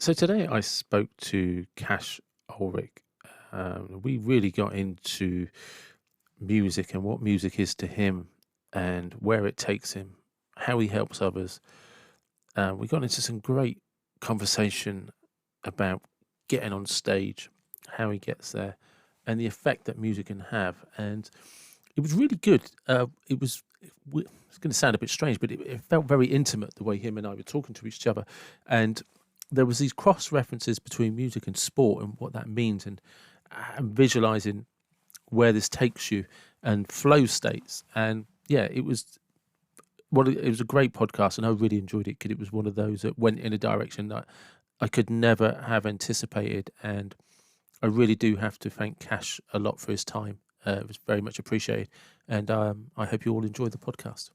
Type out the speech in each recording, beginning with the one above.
So today I spoke to Cash Ulrich. We really got into music and what music is to him and where it takes him, how he helps others. We got into some great conversation about getting on stage, how he gets there, and the effect that music can have. And it was really good. It's going to sound a bit strange, but it felt very intimate the way him and I were talking to each other. And there was these cross references between music and sport and what that means, and visualizing where this takes you and flow states. And yeah, it was a great podcast, and I really enjoyed it because it was one of those that went in a direction that I could never have anticipated. And I really do have to thank Cash a lot for his time. It was very much appreciated, and I hope you all enjoyed the podcast.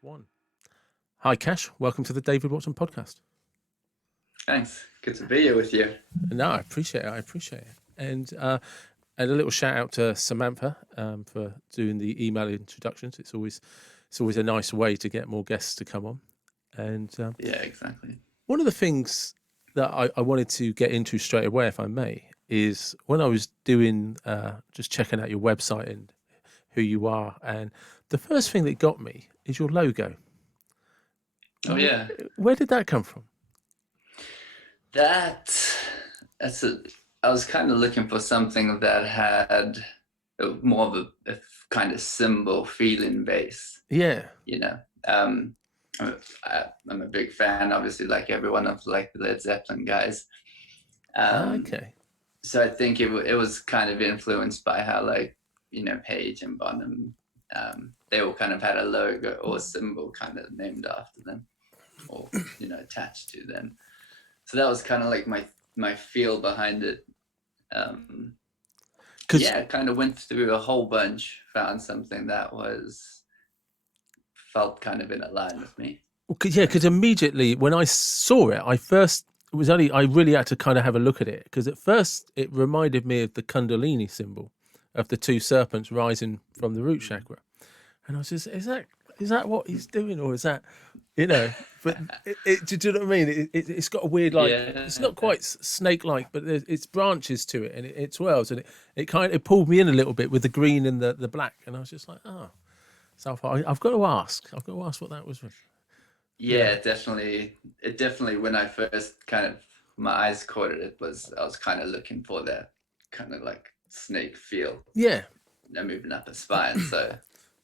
One. Hi, Cash. Welcome to the David Watson podcast. Thanks. Good to be here with you. No, I appreciate it. And a little shout out to Samantha for doing the email introductions. It's always a nice way to get more guests to come on. And yeah, exactly. One of the things that I wanted to get into straight away, if I may, is when I was doing just checking out your website and who you are, and the first thing that got me is your logo. Oh yeah. Where did that come from? I was kind of looking for something that had more of a kind of symbol feeling base. Yeah. You know, I'm a big fan, obviously, like everyone, of like the Led Zeppelin guys. Okay. So I think it was kind of influenced by how, like, Page and Bonham, they all kind of had a logo or symbol kind of named after them, or attached to them. So that was kind of like my feel behind it. Kind of went through a whole bunch, found something that felt kind of in a line with me. Because immediately when I saw it, I really had to kind of have a look at it, because at first it reminded me of the Kundalini symbol of the two serpents rising from the root chakra, and I was just, is that what he's doing, or is that, but do you know what I mean? It's got a weird, like, it's not quite snake-like, but it's branches to it, and it swirls, and it pulled me in a little bit with the green and the black, and I was just like, oh, so I've got to ask what that was with. Yeah, definitely. It definitely, when I first kind of, my eyes caught it, I was kind of looking for that kind of like snake feel. Yeah. Moving up a spine. So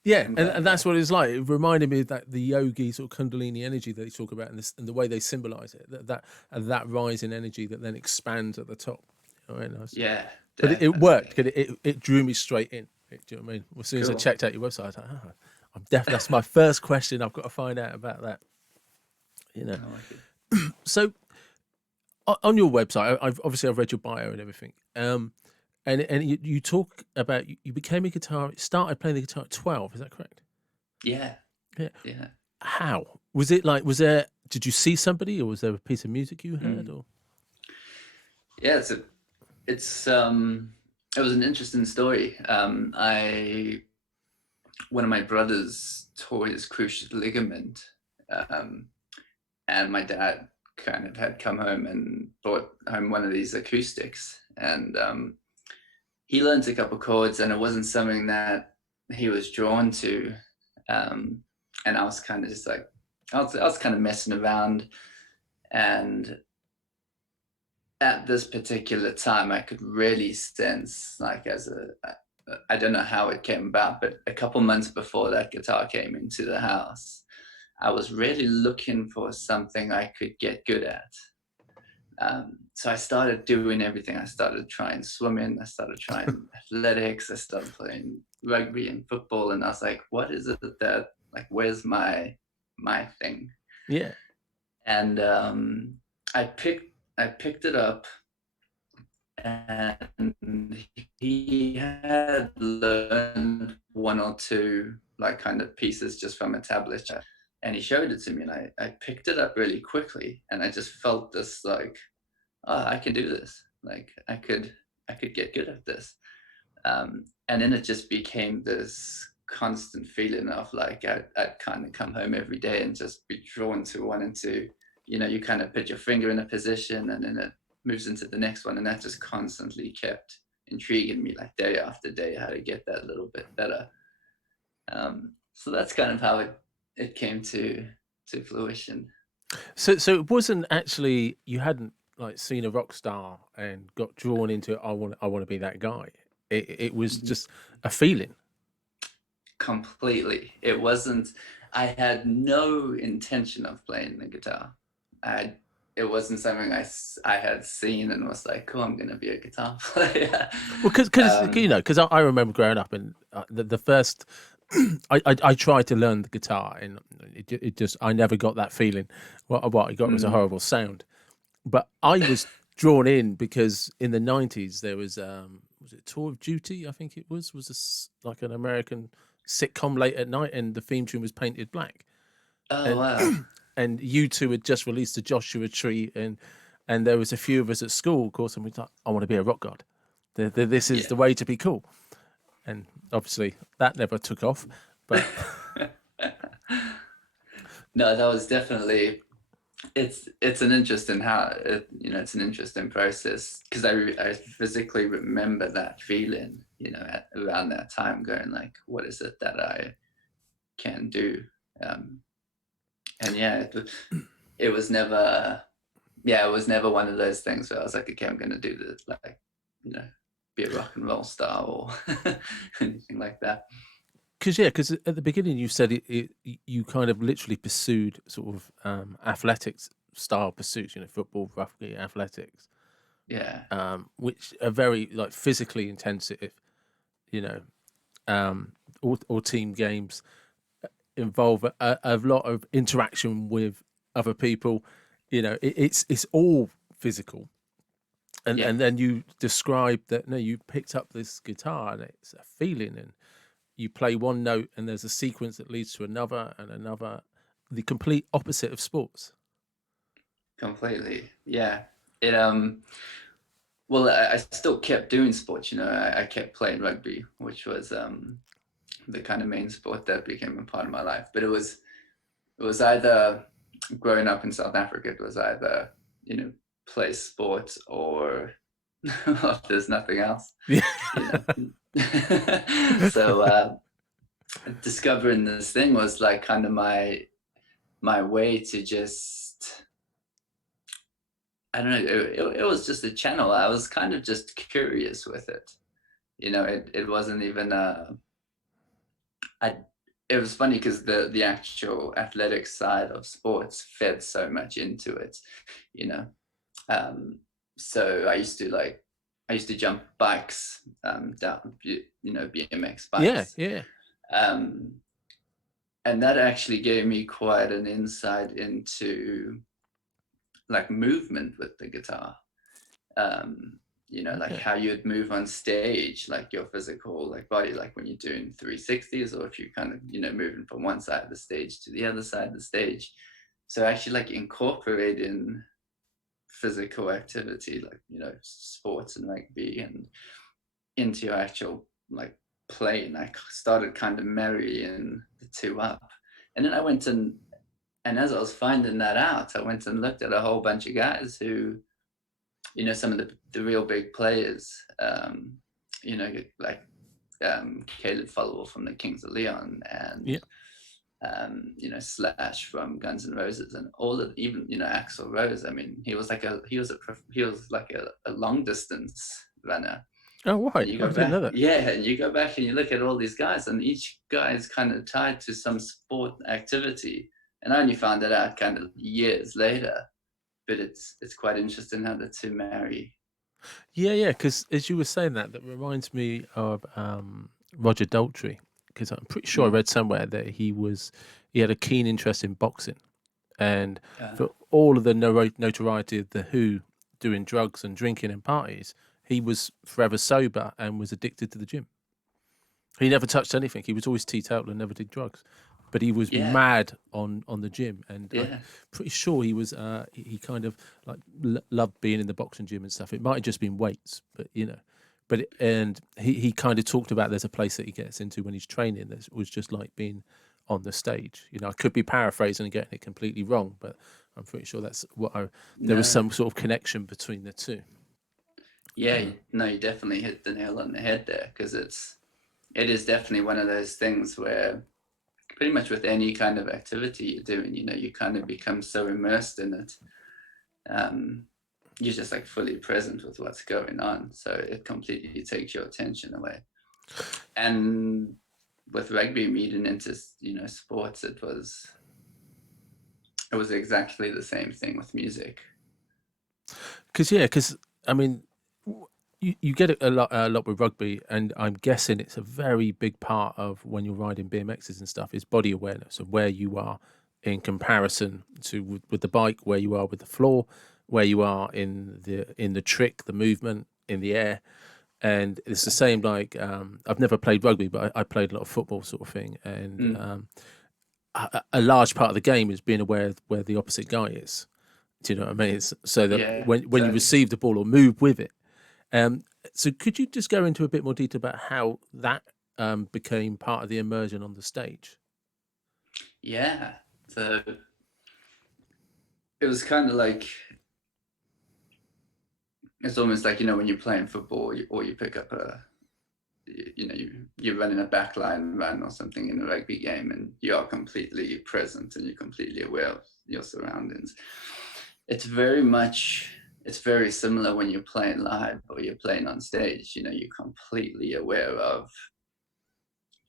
yeah, and that's what it's like. It reminded me of that, the yogi sort of Kundalini energy that they talk about, and the way they symbolize it, that rise in energy that then expands at the top. Yeah, but it worked. It drew me straight in. Do you know what I mean? As soon as I checked out your website, I was like, I'm definitely, that's my first question. I've got to find out about that. So on your website, I've read your bio and everything. And you talk about you became a guitarist, started playing the guitar at 12. Is that correct? Yeah. How was it? Like, did you see somebody, or was there a piece of music you heard? Or yeah, it was an interesting story. One of my brothers tore his cruciate ligament, and my dad kind of had come home and brought home one of these acoustics, and he learned a couple chords, and it wasn't something that he was drawn to, and I was kind of just like, I was kind of messing around, and at this particular time I could really sense, like, I don't know how it came about, but a couple months before that guitar came into the house, I was really looking for something I could get good at. So I started doing everything. I started trying swimming. I started trying athletics. I started playing rugby and football. And I was like, what is it that, like, where's my thing? Yeah. And I picked it up, and he had learned one or two, like, kind of pieces just from a tablet. And he showed it to me, and I picked it up really quickly, and I just felt this, like, oh, I can do this. Like, I could get good at this. And then it just became this constant feeling of like I'd kind of come home every day and just be drawn to wanting to, you kind of put your finger in a position and then it moves into the next one. And that just constantly kept intriguing me like day after day, how to get that a little bit better. So that's kind of how it came to fruition. So it wasn't actually you hadn't like seen a rock star and got drawn into it. I want to be that guy. It was Mhm. just a feeling. Completely. It wasn't, I had no intention of playing the guitar. I, it wasn't something I had seen and was like, cool, I'm going to be a guitar player. Well, because um, because I remember growing up and the first I tried to learn the guitar and it just I never got that feeling. What I got was a mm, horrible sound. But I was drawn in because in the 90s there was it Tour of Duty, I think it was like an American sitcom late at night, and the theme tune was Painted Black, oh, and wow. and U2 had just released the Joshua Tree, and there was a few of us at school, of course, and we thought, I want to be a rock god. This is Yeah. the way to be cool, and obviously that never took off. But No, that was definitely, it's an interesting it's an interesting process because I physically remember that feeling, around that time going like, what is it that I can do? Um, and yeah, it was never, yeah, it was never one of those things where I was like, okay, I'm going to do this, like, you know, be a rock and roll star or anything like that. because at the beginning you said you kind of literally pursued sort of athletics style pursuits, football, rugby, athletics, Yeah. which are very like physically intensive, you know, um, or team games involve a lot of interaction with other people. It's all physical. And Yeah, and then you described that no, you picked up this guitar and it's a feeling, and you play one note and there's a sequence that leads to another and another, the complete opposite of sports. completely. Yeah. It, well, I still kept doing sports, I kept playing rugby, which was the kind of main sport that became a part of my life. But it was either growing up in South Africa, it was either, play sports or well, there's nothing else, Yeah. you know. So discovering this thing was like kind of my way to just, I don't know, it was just a channel. I was kind of just curious with it. It wasn't even I it was funny because the actual athletic side of sports fed so much into it, you know. Um, so I used to jump bikes, down, BMX Yeah, bikes. yeah. Um, and that actually gave me quite an insight into like movement with the guitar. um like Okay. how you'd move on stage, like your physical like body, like when you're doing 360s, or if you're kind of moving from one side of the stage to the other side of the stage. So actually like incorporating physical activity, like sports and rugby, and into your actual like playing, I started kind of marrying the two up. And then I went and as I was finding that out, I went and looked at a whole bunch of guys who, some of the real big players, like Caleb Follower from the Kings of Leon, and Yeah. Slash from Guns N' Roses, and all of, even Axl Rose. I mean, he was like a long distance runner. Oh, And right. you I go didn't know back, that. yeah, and you go back and you look at all these guys, and each guy is kind of tied to some sport activity. And I only found that out kind of years later, but it's quite interesting how the two marry. Yeah, yeah. Because as you were saying that reminds me of Roger Daltrey. Because I'm pretty sure I Mm. read somewhere that he had a keen interest in boxing, and Uh, for all of the notoriety of the Who doing drugs and drinking and parties, he was forever sober and was addicted to the gym. He never touched anything. He was always teetotal and never did drugs, but he was yeah, mad on the gym. And I'm yeah, pretty sure he was he kind of like loved being in the boxing gym and stuff. It might have just been weights, but and he kind of talked about there's a place that he gets into when he's training that was just like being on the stage. You know, I could be paraphrasing and getting it completely wrong, but I'm pretty sure that's what there was No, some sort of connection between the two. yeah, no, you definitely hit the nail on the head there, because it is definitely one of those things where pretty much with any kind of activity you're doing, you know, you kind of become so immersed in it. You're just like fully present with what's going on. So it completely takes your attention away. And with rugby meeting into, you know, sports, it was exactly the same thing with music. Because I mean, you get it a lot with rugby, and I'm guessing it's a very big part of when you're riding BMXs and stuff is body awareness of where you are in comparison to with the bike, where you are with the floor, where you are in the trick, the movement in the air. And it's the same like I've never played rugby, but I played a lot of football sort of thing, and Mm, a large part of the game is being aware of where the opposite guy is. Do you know what I mean? It's so that yeah, when you totally. receive the ball or move with it. So could you just go into a bit more detail about how that became part of the immersion on the stage? Yeah. So it was kind of like, it's almost like, you know, when you're playing football or you pick up you know, you're running a backline run or something in a rugby game, and you're completely present and you're completely aware of your surroundings. It's very much, it's very similar when you're playing live or you're playing on stage. You know, you're completely aware of,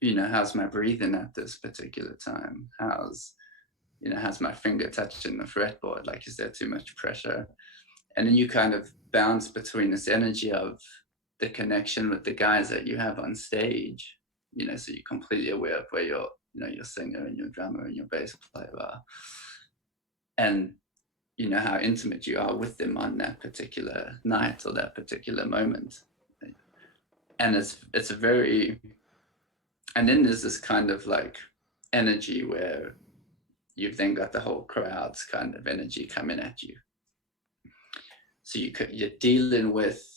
you know, how's my breathing at this particular time? You know, how's my finger touching the fretboard? Like, is there too much pressure? And then you kind of bounce between this energy of the connection with the guys that you have on stage, you know, so you're completely aware of where your, you know, your singer and your drummer and your bass player are, and you know how intimate you are with them on that particular night or that particular moment. And it's a very, and then there's this kind of like energy where you've then got the whole crowd's kind of energy coming at you. So you're dealing with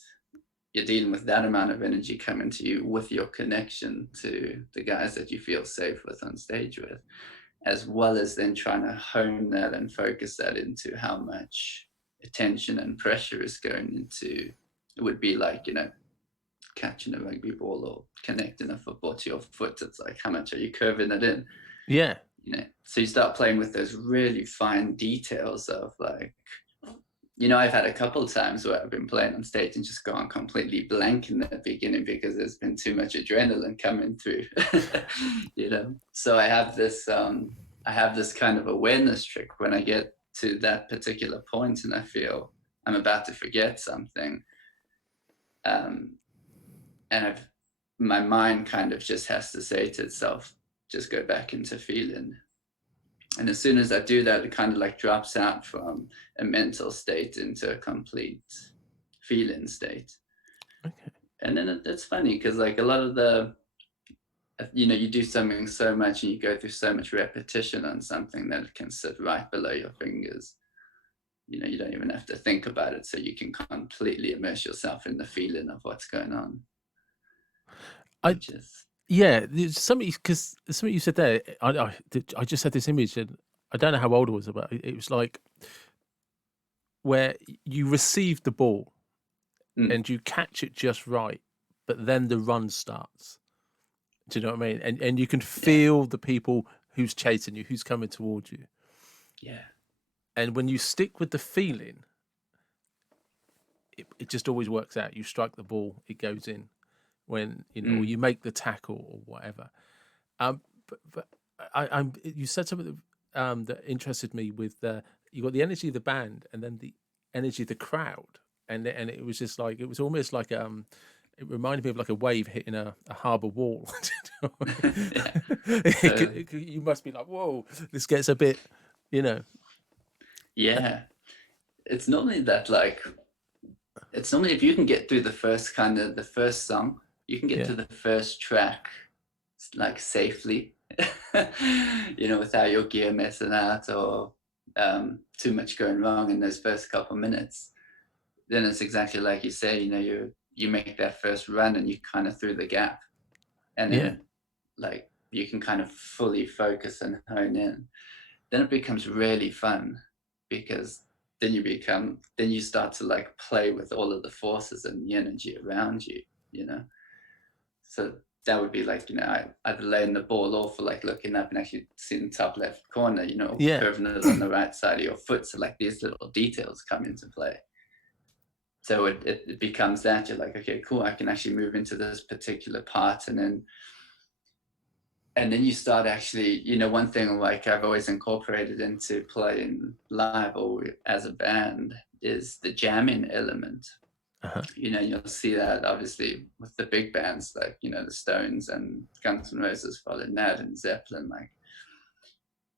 that amount of energy coming to you with your connection to the guys that you feel safe with on stage with, as well as then trying to hone that and focus that into how much attention and pressure is going into, it would be like, you know, catching a rugby ball or connecting a football to your foot. It's like, how much are you curving it in? Yeah, You know, so you start playing with those really fine details of like, you know, I've had a couple of times where I've been playing on stage and just gone completely blank in the beginning because there's been too much adrenaline coming through. You know, so I have this kind of awareness trick when I get to that particular point and I feel I'm about to forget something, um, and my mind kind of just has to say to itself, just go back into feeling. And as soon as I do that, it kind of like drops out from a mental state into a complete feeling state. okay. And then it's funny because like a lot of the, you know, you do something so much and you go through so much repetition on something that it can sit right below your fingers. You know, you don't even have to think about it. So you can completely immerse yourself in the feeling of what's going on, I which is, Yeah, there's something because something you said there. I just had this image, and I don't know how old it was, but it was like where you receive the ball mm, and you catch it just right, but then the run starts. Do you know what I mean? And you can yeah, feel the people who's chasing you, who's coming towards you. yeah, And when you stick with the feeling, it just always works out. You strike the ball, it goes in. When you know, or mm, you make the tackle or whatever. But I'm. You said something that interested me. With you got the energy of the band, and then the energy of the crowd, and it was just like it was almost like It reminded me of like a wave hitting a harbour wall. yeah, totally. You must be like, whoa, this gets a bit, you know. uh, Yeah. It's normally that like, it's normally if you can get through the first song, you can get yeah, to the first track like safely, you know, without your gear messing out or too much going wrong in those first couple minutes. Then it's exactly like you say, you know, you make that first run and you kind of through the gap, and Yeah. then like you can kind of fully focus and hone in. Then it becomes really fun, because then you start to like play with all of the forces and the energy around you, you know. So that would be like, either laying the ball off, or like looking up and actually seeing the top left corner, Yeah. curving it on the right side of your foot. So like these little details come into play. So it becomes that you're like, okay, cool, I can actually move into this particular part. And then you start actually, one thing like I've always incorporated into playing live or as a band is the jamming element. Uh-huh. You'll see that obviously with the big bands like, the Stones and Guns N' Roses following that, and Zeppelin. Like,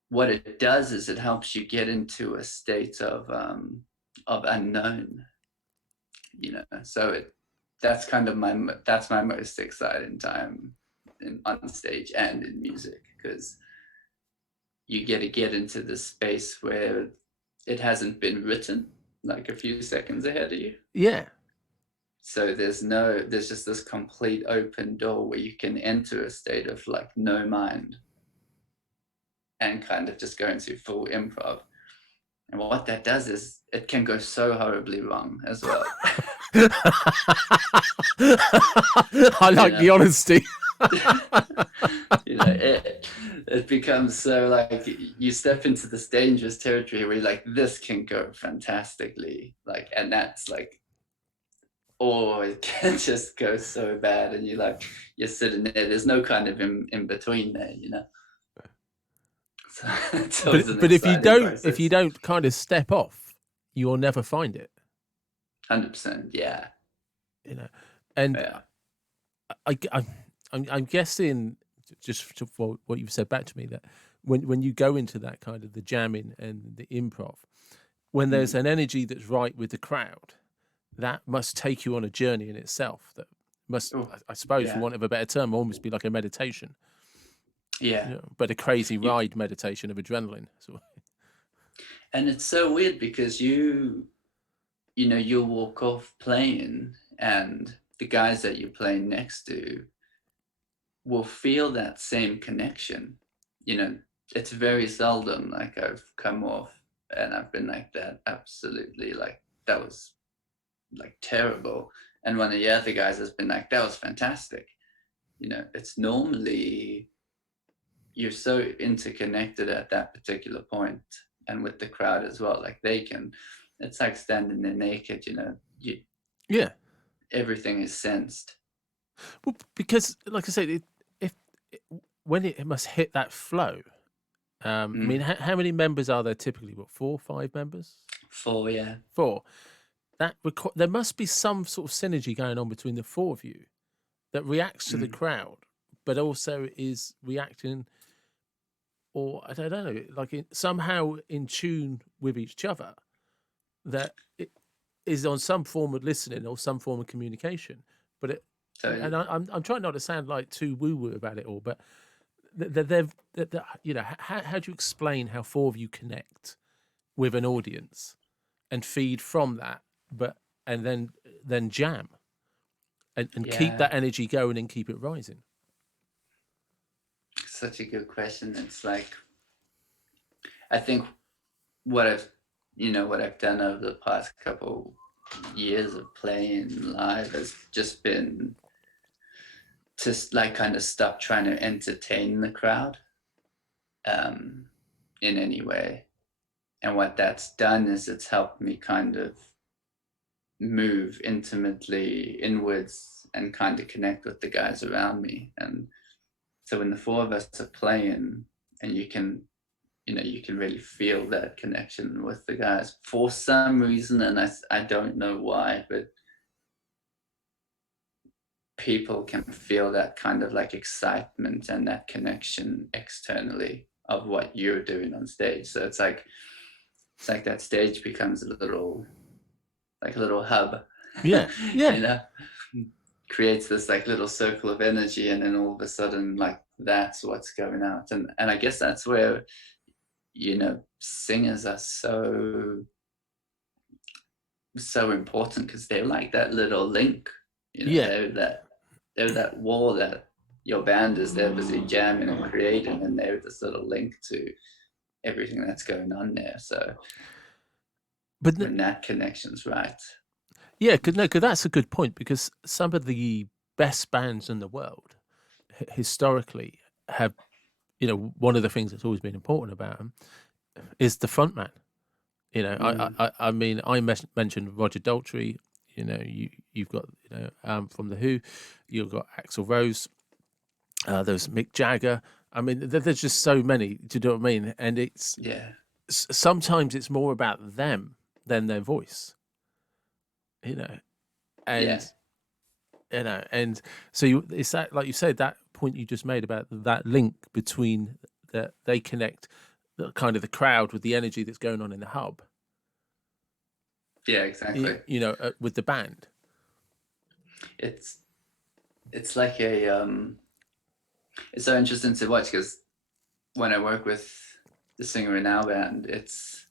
what it does is it helps you get into a state of unknown, so that's my most exciting time on stage and in music, because you get to get into this space where it hasn't been written like a few seconds ahead of you. Yeah. So there's just this complete open door where you can enter a state of like no mind and kind of just go into full improv. And what that does is it can go so horribly wrong as well. I like the honesty. It becomes so like you step into this dangerous territory where you're like, this can go fantastically, like, and that's like, or it can just go so bad, and you're sitting there. There's no kind of in between there, So it's always an But if you exciting don't kind of step off, you'll never find it. 100%, yeah. And Yeah. I'm guessing, just for what you've said back to me, that when you go into that kind of the jamming and the improv, when there's an energy that's right with the crowd, that must take you on a journey in itself. That must, I suppose, yeah. for want of a better term, almost be like a meditation. Yeah. But a crazy ride meditation of adrenaline. And it's so weird because you'll walk off playing, and the guys that you're playing next to will feel that same connection. It's very seldom like I've come off and I've been like, that absolutely, like, that was like terrible, and one of the other guys has been like, that was fantastic. It's normally you're so interconnected at that particular point, and with the crowd as well. Like it's like standing there naked. Yeah, everything is sensed. well, because like I said, when it must hit that flow. I mean, how many members are there typically? What, 4 or 5 members? 4, yeah. 4. There must be some sort of synergy going on between the 4 of you that reacts to the crowd, but also is reacting, or I don't know, like somehow in tune with each other, that it is on some form of listening or some form of communication. But and I'm trying not to sound like too woo-woo about it all, but how do you explain how 4 of you connect with an audience and feed from that, and then jam and keep that energy going and keep it rising? Such a good question. It's like, I think what I've done over the past couple years of playing live has just been to like kind of stop trying to entertain the crowd in any way. And what that's done is it's helped me kind of move intimately inwards and kind of connect with the guys around me. And so when the 4 of us are playing, and you can really feel that connection with the guys for some reason, and I don't know why, but people can feel that kind of like excitement and that connection externally of what you're doing on stage. So it's like that stage becomes a little hub. Yeah. Creates this like little circle of energy, and then all of a sudden, like, that's what's going out. And I guess that's where singers are so important, because they're like that little link, Yeah, they're that wall that your band is there busy jamming and creating, and they're this little link to everything that's going on there. So but when that connection's right. yeah, cause that's a good point because some of the best bands in the world historically have, one of the things that's always been important about them is the front man. I mean, mentioned Roger Daltrey. You've got from the Who, you've got Axl Rose. There's Mick Jagger. I mean, there's just so many. Do you know what I mean? And it's Yeah, sometimes it's more about them than their voice. You know, yeah, and and so it's that, like you said, that point you just made about that link between that they connect the kind of the crowd with the energy that's going on in the hub. yeah, exactly. With the band. It's it's like a it's so interesting to watch because when I work with the singer in our band, it's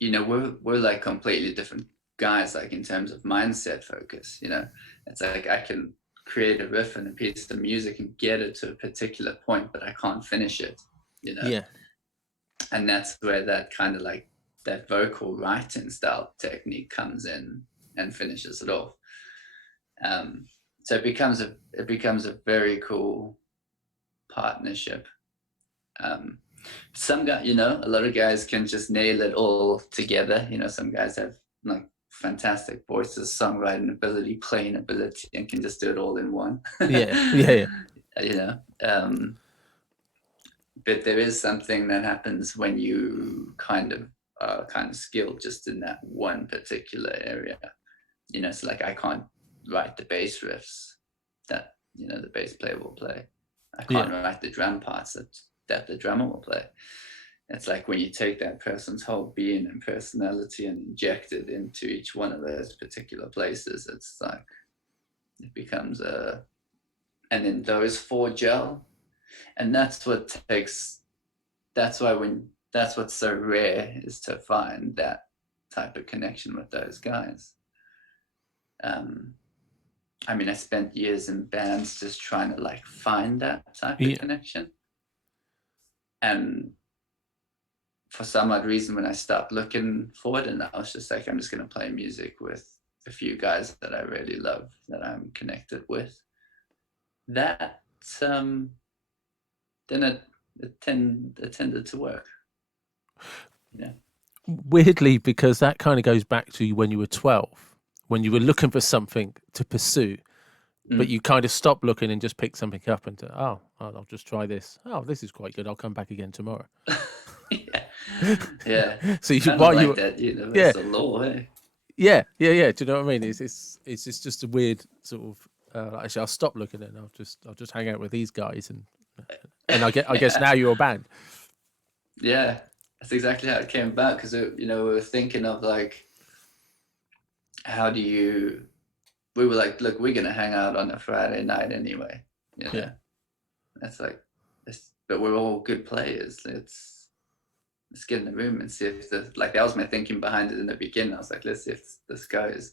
we're like completely different guys, like in terms of mindset focus. It's like I can create a riff and a piece of music and get it to a particular point, but I can't finish it. Yeah, And that's where that kind of like that vocal writing style technique comes in and finishes it off. So it becomes a very cool partnership. Some guy, a lot of guys can just nail it all together. Some guys have like fantastic voices, songwriting ability, playing ability, and can just do it all in one. yeah. But there is something that happens when you kind of skilled just in that one particular area. So like I can't write the bass riffs that the bass player will play. I can't write the drum parts that the drummer will play. It's like when you take that person's whole being and personality and inject it into each one of those particular places, it's like it becomes and then those four gel, and that's what's so rare, is to find that type of connection with those guys. I mean, I spent years in bands just trying to like find that type of connection. And for some odd reason, when I stopped looking for it, and I was just like, I'm just going to play music with a few guys that I really love, that I'm connected with, that then it tended to work. Weirdly, because that kind of goes back to when you were 12, when you were looking for something to pursue, but you kind of stopped looking and just picked something up and I'll just try this. Oh, this is quite good. I'll come back again tomorrow. Yeah. So you kind of like that universal law, eh? Yeah. Do you know what I mean? It's just a weird sort of. Actually, I'll stop looking and I'll just hang out with these guys and I guess now you're a band. Yeah, that's exactly how it came about, because we were thinking of like, we were like, look, we're gonna hang out on a Friday night anyway. Yeah. That's like, but we're all good players. Let's get in the room and see if that was my thinking behind it in the beginning. I was like, let's see if this goes.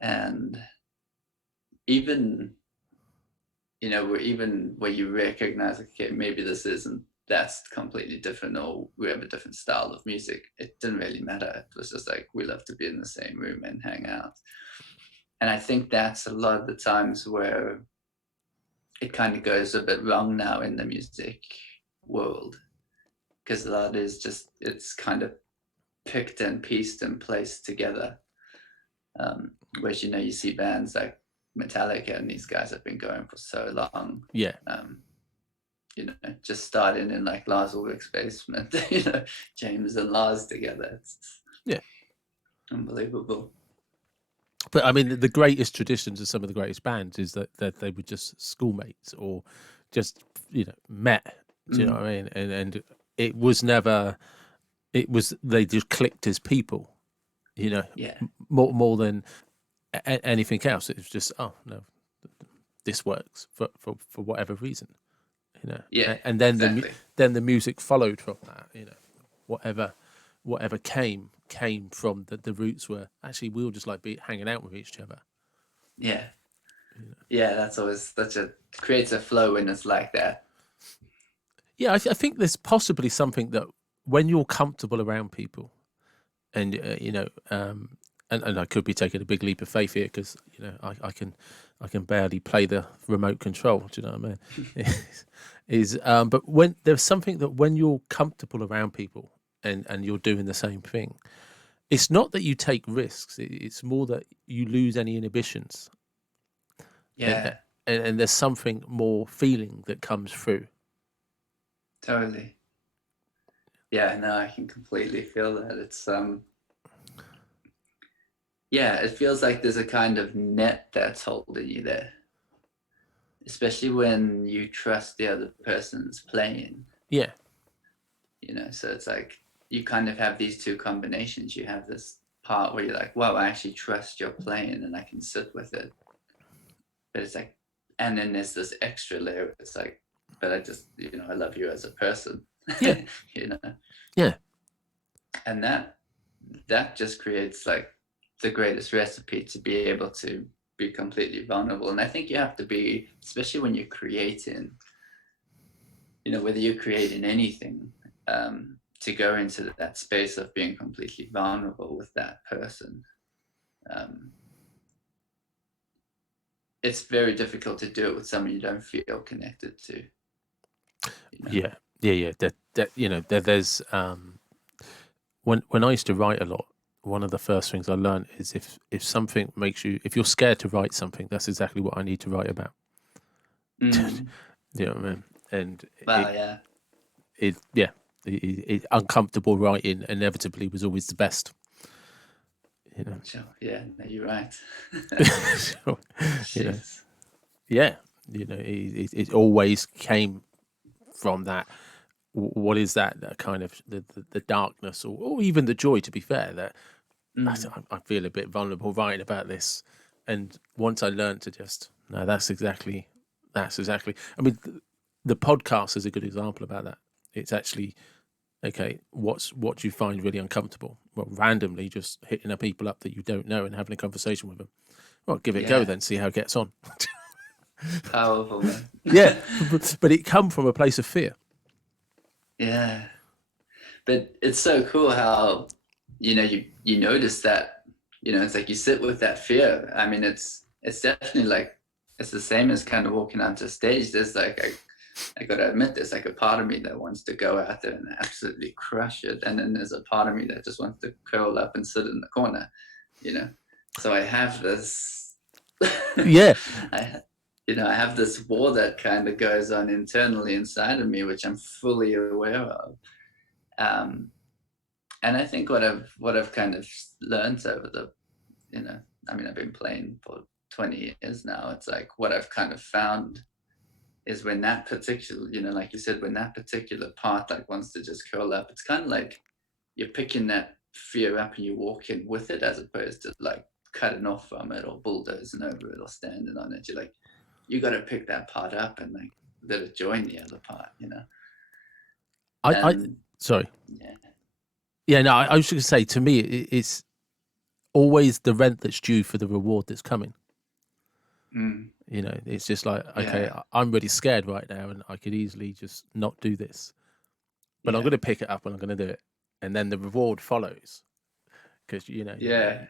And even where you recognize, okay, maybe that's completely different, or we have a different style of music, it didn't really matter. It was just like, we love to be in the same room and hang out. And I think that's a lot of the times where it kind of goes a bit wrong now in the music world, because a lot is just, it's kind of picked and pieced and placed together. Whereas you see bands like Metallica, and these guys have been going for so long. Yeah. Just starting in like Lars Ulrich's basement, James and Lars together. It's unbelievable. But I mean, the greatest traditions of some of the greatest bands is that they were just schoolmates or just met. Do you know what I mean? And it was never. It was, they just clicked as people. More than anything else. It was just, oh no, this works for whatever reason. Yeah. And then exactly. then the music followed from that. Whatever came from the roots were actually, we all just like hanging out with each other. Yeah. You know? Yeah, that's always creates a flow when it's like that. Yeah, I think there's possibly something that when you're comfortable around people, and and I could be taking a big leap of faith here because I can barely play the remote control. Do you know what I mean? But when there's something that when you're comfortable around people and you're doing the same thing, it's not that you take risks. It's more that you lose any inhibitions, and Yeah, and there's something more feeling that comes through. totally. Yeah, no, I can completely feel that. It's yeah, it feels like there's a kind of net that's holding you there, especially when you trust the other person's playing, Yeah, so it's like you kind of have these two combinations. You have this part where you're like, wow, I actually trust your playing and I can sit with it. But it's like, and then there's this extra layer. It's like, but I just, I love you as a person, yeah, you know, yeah, and that just creates like the greatest recipe to be able to be completely vulnerable. And I think you have to be, especially when you're creating, whether you're creating anything, to go into that space of being completely vulnerable with that person. Um, it's very difficult to do it with someone you don't feel connected to, you know? yeah, yeah. There's when I used to write a lot, one of the first things I learned is if something makes you, if you're scared to write something, that's exactly what I need to write about. Mm. You know what I mean? And Well, yeah. yeah, uncomfortable writing inevitably was always the best. You know, Sure. Yeah, no, you're right. so, you know, Jeez. yeah, it always came from that. What is that kind of the darkness or even the joy? To be fair, that Mm. I feel a bit vulnerable writing about this. And once I learned to just, no, that's exactly. I mean, the podcast is a good example about that. It's actually, okay, what do you find really uncomfortable? Well, randomly just hitting a people up that you don't know and having a conversation with them. Well, give it a go Yeah. then, see how it gets on. Powerful, man. Yeah, but it come from a place of fear. Yeah. But it's so cool how, you notice that, it's like you sit with that fear. I mean, it's definitely like, it's the same as kind of walking onto stage. There's like, I got to admit, there's like a part of me that wants to go out there and absolutely crush it. And then there's a part of me that just wants to curl up and sit in the corner, you know? So I have this, Yeah, I have this war that kind of goes on internally inside of me, which I'm fully aware of. Um, and I think what I've kind of learned over I mean, I've been playing for 20 years now. It's like what I've kind of found is when that particular, like you said, when that particular part like wants to just curl up, it's kind of like you're picking that fear up and you're walking with it as opposed to like cutting off from it or bulldozing over it or standing on it. You're like, you got to pick that part up and like let it join the other part. I And sorry. yeah. Yeah, no, I was just going to say, to me, it's always the rent that's due for the reward that's coming. Mm, It's just like, okay, yeah. I'm really scared right now, and I could easily just not do this, but I'm Yeah. going to pick it up and I'm going to do it, and then the reward follows because Yeah.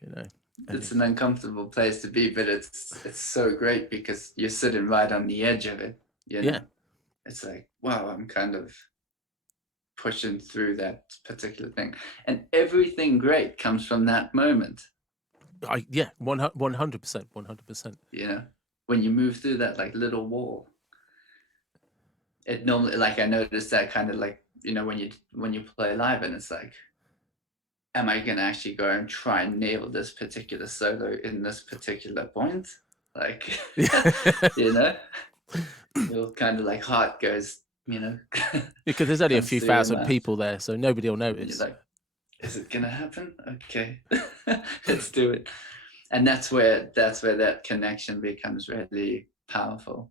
you know, and It's an uncomfortable place to be, but it's so great because you're sitting right on the edge of it. yeah, It's like, wow, I'm kind of pushing through that particular thing. And everything great comes from that moment, yeah, 100%, 100%. you know, when you move through that like little wall. It normally, like, I noticed that kind of like, when you play live and it's like, am I gonna actually go and try and nail this particular solo in this particular point? Like, you know, your kind of like heart goes, Because there's only a comes few through your thousand mouth. people there, so nobody will And you're notice. like, is it gonna happen? Okay, let's do it. And that's where that connection becomes really powerful,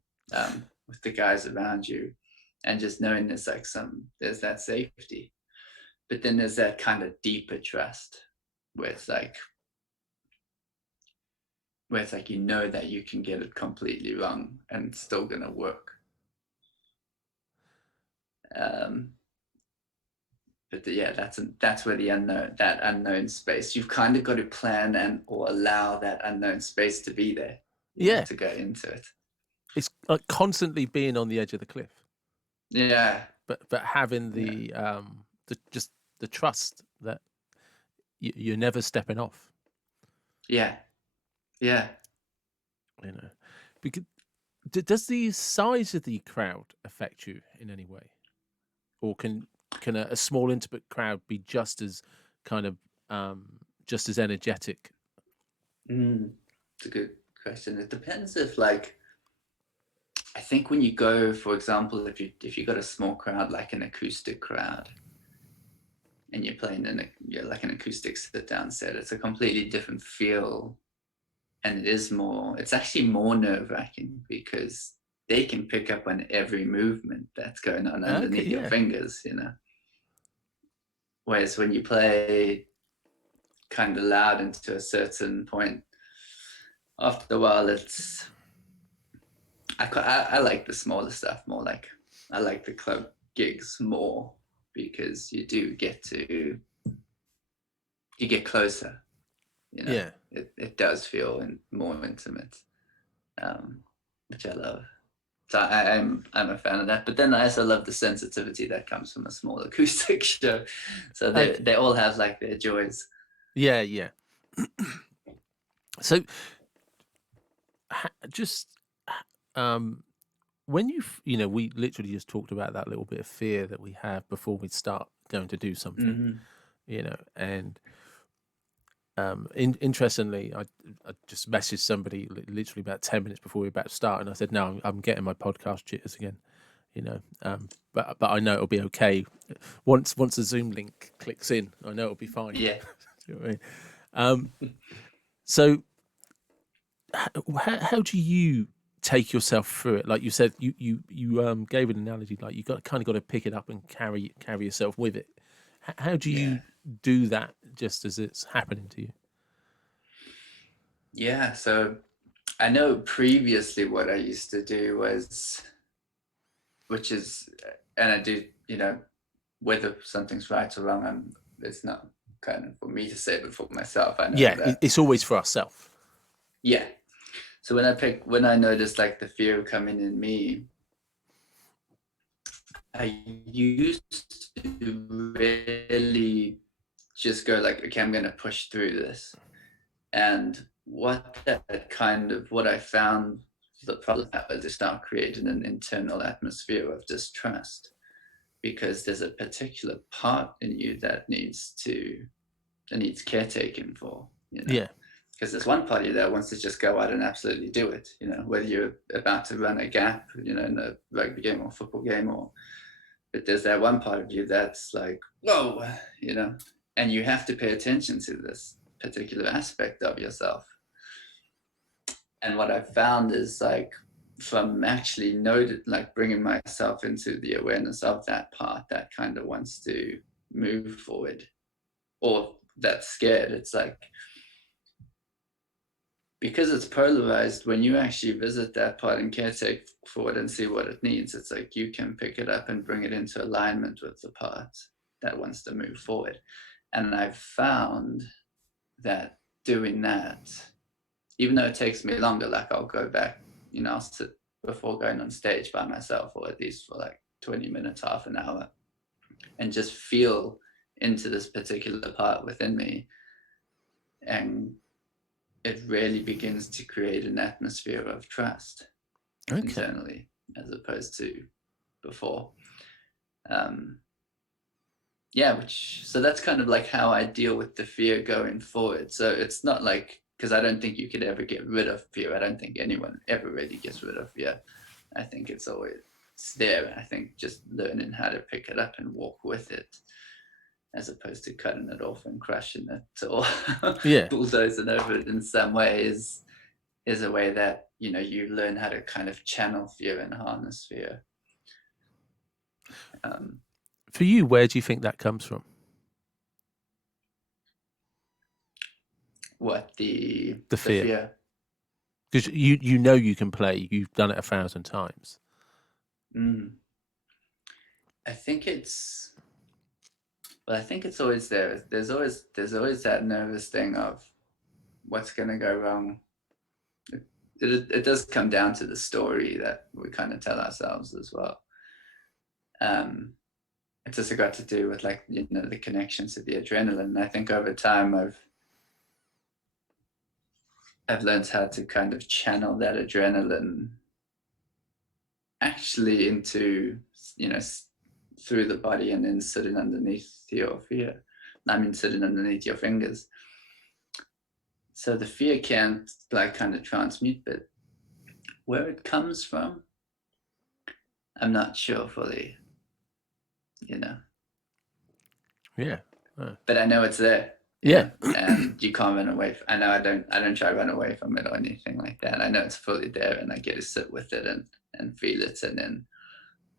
with the guys around you, and just knowing there's that safety, but then there's that kind of deeper trust where it's like, where it's like, you know that you can get it completely wrong and it's still going to work. But yeah, that's where the unknown space, you've kind of got to plan and or allow that unknown space to be there, Yeah, to go into it. it's like constantly being on the edge of the cliff. Yeah, but having the just the trust that you're never stepping off. yeah, yeah. You know, because does the size of the crowd affect you in any way, or can a small intimate crowd be just as kind of just as energetic? It's a good question. It depends if, like, I think when you go, for example, if you got a small crowd, like an acoustic crowd, and you're playing like an acoustic sit down set, it's a completely different feel, and it's actually more nerve wracking because they can pick up on every movement that's going on Okay, underneath your yeah, fingers, Whereas when you play kind of loud into a certain point, after a while, I like the smaller stuff more. Like, I like the club gigs more because you get closer. yeah. It does feel more intimate, which I love. So I'm a fan of that. But then I also love the sensitivity that comes from a small acoustic show. So Okay, they all have like their joys. yeah, yeah. So just when we literally just talked about that little bit of fear that we have before we start going to do something, and interestingly, I just messaged somebody literally about 10 minutes before we were about to start, and I said, "No, I'm getting my podcast jitters again," but I know it'll be okay once the Zoom link clicks in. I know it'll be fine. Yeah. Do you know what I mean? So, how do you take yourself through it? Like you said, you gave an analogy, like you got to pick it up and carry yourself with it. How do you Yeah. do that just as it's happening to you? Yeah. So I know previously what I used to do was, and I do, whether something's right or wrong, it's not kind of for me to say, but for myself, I know Yeah, that. it's always for ourselves. Yeah. So when I noticed like the fear coming in me, I used to really just go like, okay, I'm going to push through this. And what I found the problem was to start creating an internal atmosphere of distrust, because there's a particular part in you that needs caretaking for, Yeah, because there's one part of you that wants to just go out and absolutely do it, whether you're about to run a gap, in a rugby game or football game, but there's that one part of you that's like, whoa, and you have to pay attention to this particular aspect of yourself. And what I've found is, like, from actually bringing myself into the awareness of that part that kind of wants to move forward, or that's scared, it's like, because it's polarized, when you actually visit that part and caretake for it and see what it needs, it's like you can pick it up and bring it into alignment with the part that wants to move forward. And I've found that doing that, even though it takes me longer, like I'll go back, I'll sit before going on stage by myself, or at least for like 20 minutes, half an hour, and just feel into this particular part within me. And it really begins to create an atmosphere of trust internally, as opposed to before. So that's kind of like how I deal with the fear going forward. So it's not like, because I don't think you could ever get rid of fear. I don't think anyone ever really gets rid of fear. I think it's always there. I think just learning how to pick it up and walk with it, as opposed to cutting it off and crushing it, or yeah. bulldozing over it in some way, is a way that, you learn how to kind of channel fear and harness fear. For you, where do you think that comes from? What the The fear. fear? Because you know you can play. You've done it 1,000 times. Mm. I think it's well, I think it's always there. There's always that nervous thing of what's going to go wrong. It does come down to the story that we kind of tell ourselves as well. Um, it just got to do with, like, the connections to the adrenaline. I think over time I've learned how to kind of channel that adrenaline actually into, through the body and then sitting underneath your fear. I mean, sitting underneath your fingers. So the fear can't, like, kind of transmute, but where it comes from, I'm not sure fully, you know. Yeah. But I know it's there, Yeah. and you can't run away. I know I don't try to run away from it or anything like that. I know it's fully there, and I get to sit with it and feel it, and then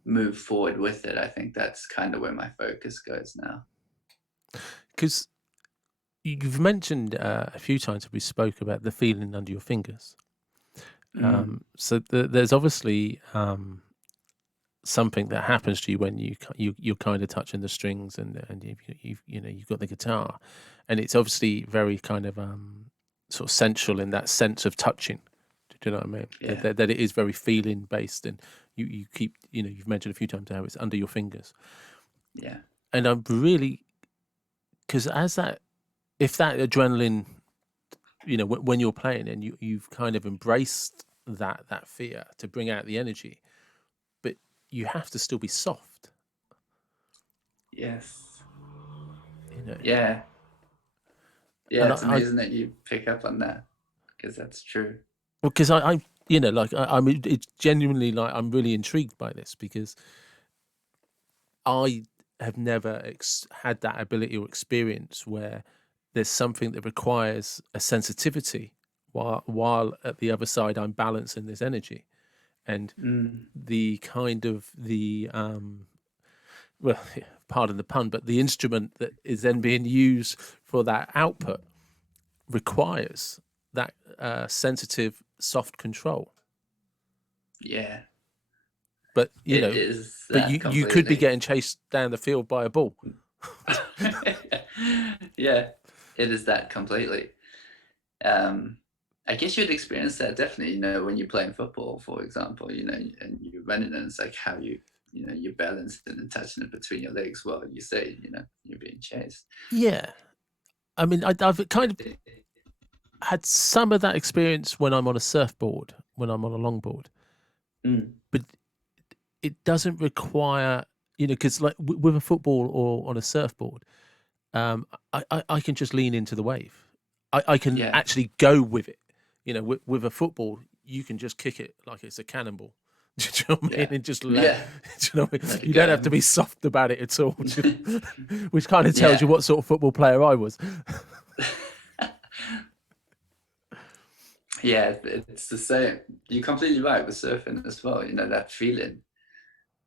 move forward with it. I think that's kind of where my focus goes now. Because you've mentioned a few times that we spoke about the feeling under your fingers. Mm, So there's obviously something that happens to you when you're kind of touching the strings, and you've got the guitar, and it's obviously very kind of sort of sensual in that sense of touching. Do you know what I mean? yeah, That it is very feeling based, and you keep, you've mentioned a few times how it's under your fingers, yeah, and I'm really, because if that adrenaline, when you're playing and you've kind of embraced that fear to bring out the energy, but you have to still be soft, yes, you know. yeah, yeah. And It's amazing that you pick up on that, because that's true. well, because I like I mean, it's genuinely, like, I'm really intrigued by this, because I have never had that ability or experience where there's something that requires a sensitivity, while at the other side I'm balancing this energy, and Mm, the kind of well, pardon the pun, but the instrument that is then being used for that output requires that sensitive, soft control. yeah, But it is but that you could be completely. getting chased down the field by a bull. Yeah, it is that completely. Um, I guess you'd experience that definitely, when you're playing football, for example, and you're running, and it's like how you're balancing and touching it between your legs while you say, you're being chased. Yeah, I mean, I've kind of had some of that experience when I'm on a surfboard, when I'm on a longboard, Mm, but it doesn't require, because, like, with a football or on a surfboard, I can just lean into the wave. I can yeah, actually go with it. With a football, you can just kick it like it's a cannonball. Do you know what I mean? yeah, And just let. yeah, Do you know what I mean? let it You don't have to go. be soft about it at all. Which kind of tells you Yeah. what sort of football player I was. Yeah, it's the same. You're completely right with surfing as well. That feeling,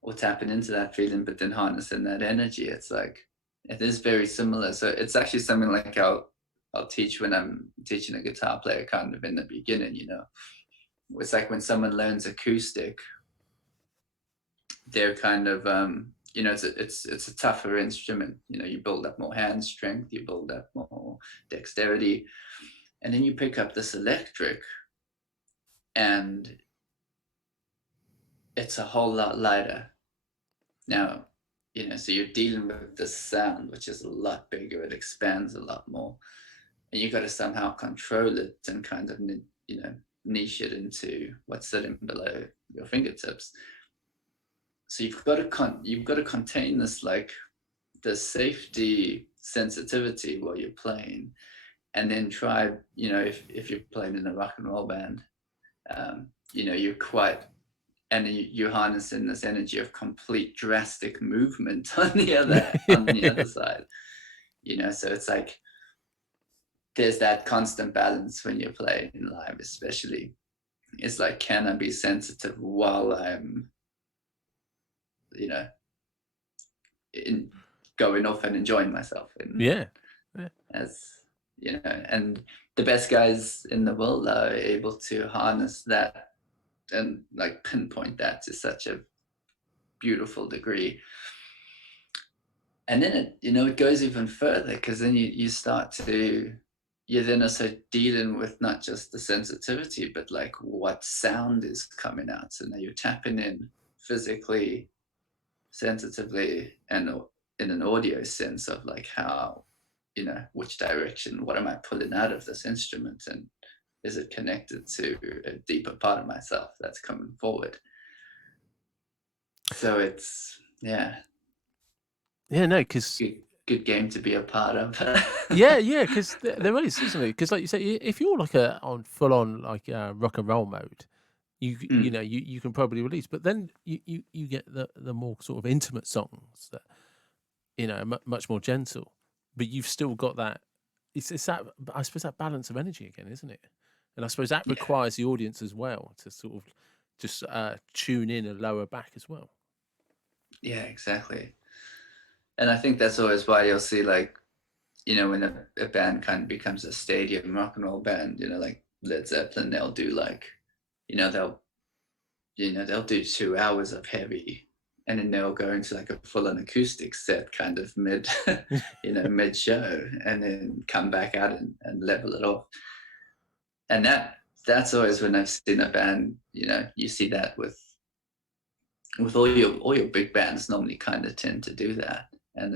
or tapping into that feeling, but then harnessing that energy. It's like, it is very similar. So it's actually something like I'll teach when I'm teaching a guitar player, kind of in the beginning. It's like when someone learns acoustic, they're kind of it's a tougher instrument. You build up more hand strength, you build up more dexterity, and then you pick up this electric, and it's a whole lot lighter. Now, so you're dealing with the sound, which is a lot bigger. It expands a lot more, and you got to somehow control it and kind of, niche it into what's sitting below your fingertips. So you've got to contain this, like, the safety sensitivity while you're playing, and then try, if you're playing in a rock and roll band, you're quite, and you're harnessing this energy of complete drastic movement on the other side. So it's like there's that constant balance when you're playing live, especially. It's like, can I be sensitive while I'm, you know in, going off and enjoying myself, and Yeah. Yeah. as you know, and the best guys in the world are able to harness that and like pinpoint that to such a beautiful degree. And then it goes even further, because then you start to, you're then also dealing with not just the sensitivity, but like what sound is coming out. So now you're tapping in physically, sensitively, and in an audio sense of like how, which direction, what am I pulling out of this instrument, and is it connected to a deeper part of myself that's coming forward? So it's, yeah, Yeah, no, because good game to be a part of. yeah, because there is, isn't it? Because like you say, if you're like on full on like rock and roll mode, Mm, you can probably release, but then you get the more sort of intimate songs that much more gentle, but you've still got that. It's that, I suppose, that balance of energy again, isn't it? And I suppose that yeah, requires the audience as well to sort of just tune in and lower back as well. yeah, exactly. And I think that's always why you'll see, like, when a band kind of becomes a stadium rock and roll band, like Led Zeppelin, they'll do like, they'll they'll do 2 hours of heavy, and then they'll go into like a full-on acoustic set kind of mid mid show, and then come back out and level it off. And that's always when I've seen a band, you see that with all your big bands normally kind of tend to do that. And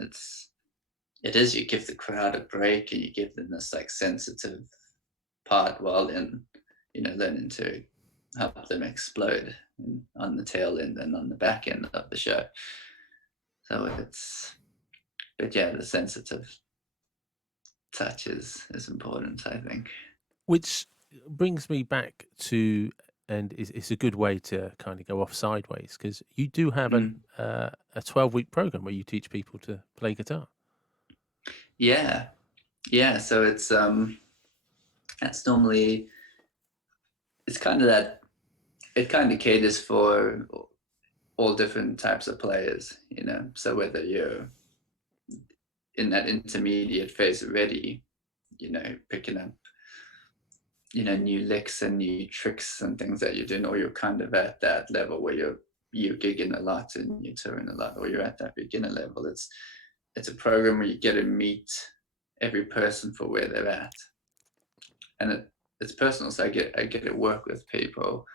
it is, you give the crowd a break, and you give them this like sensitive part, while in learning to help them explode on the tail end and on the back end of the show. So but yeah, the sensitive touch is important, I think. Which brings me back to, and it's a good way to kind of go off sideways, because you do have Mm. a 12-week program where you teach people to play guitar. Yeah, yeah. So that's normally, it's kind of that, it kind of caters for all different types of players, So whether you're in that intermediate phase already, picking up, new licks and new tricks and things that you're doing, or you're kind of at that level where you're gigging a lot and you're touring a lot, or you're at that beginner level. It's a program where you get to meet every person for where they're at, and it's personal. So I get to work with people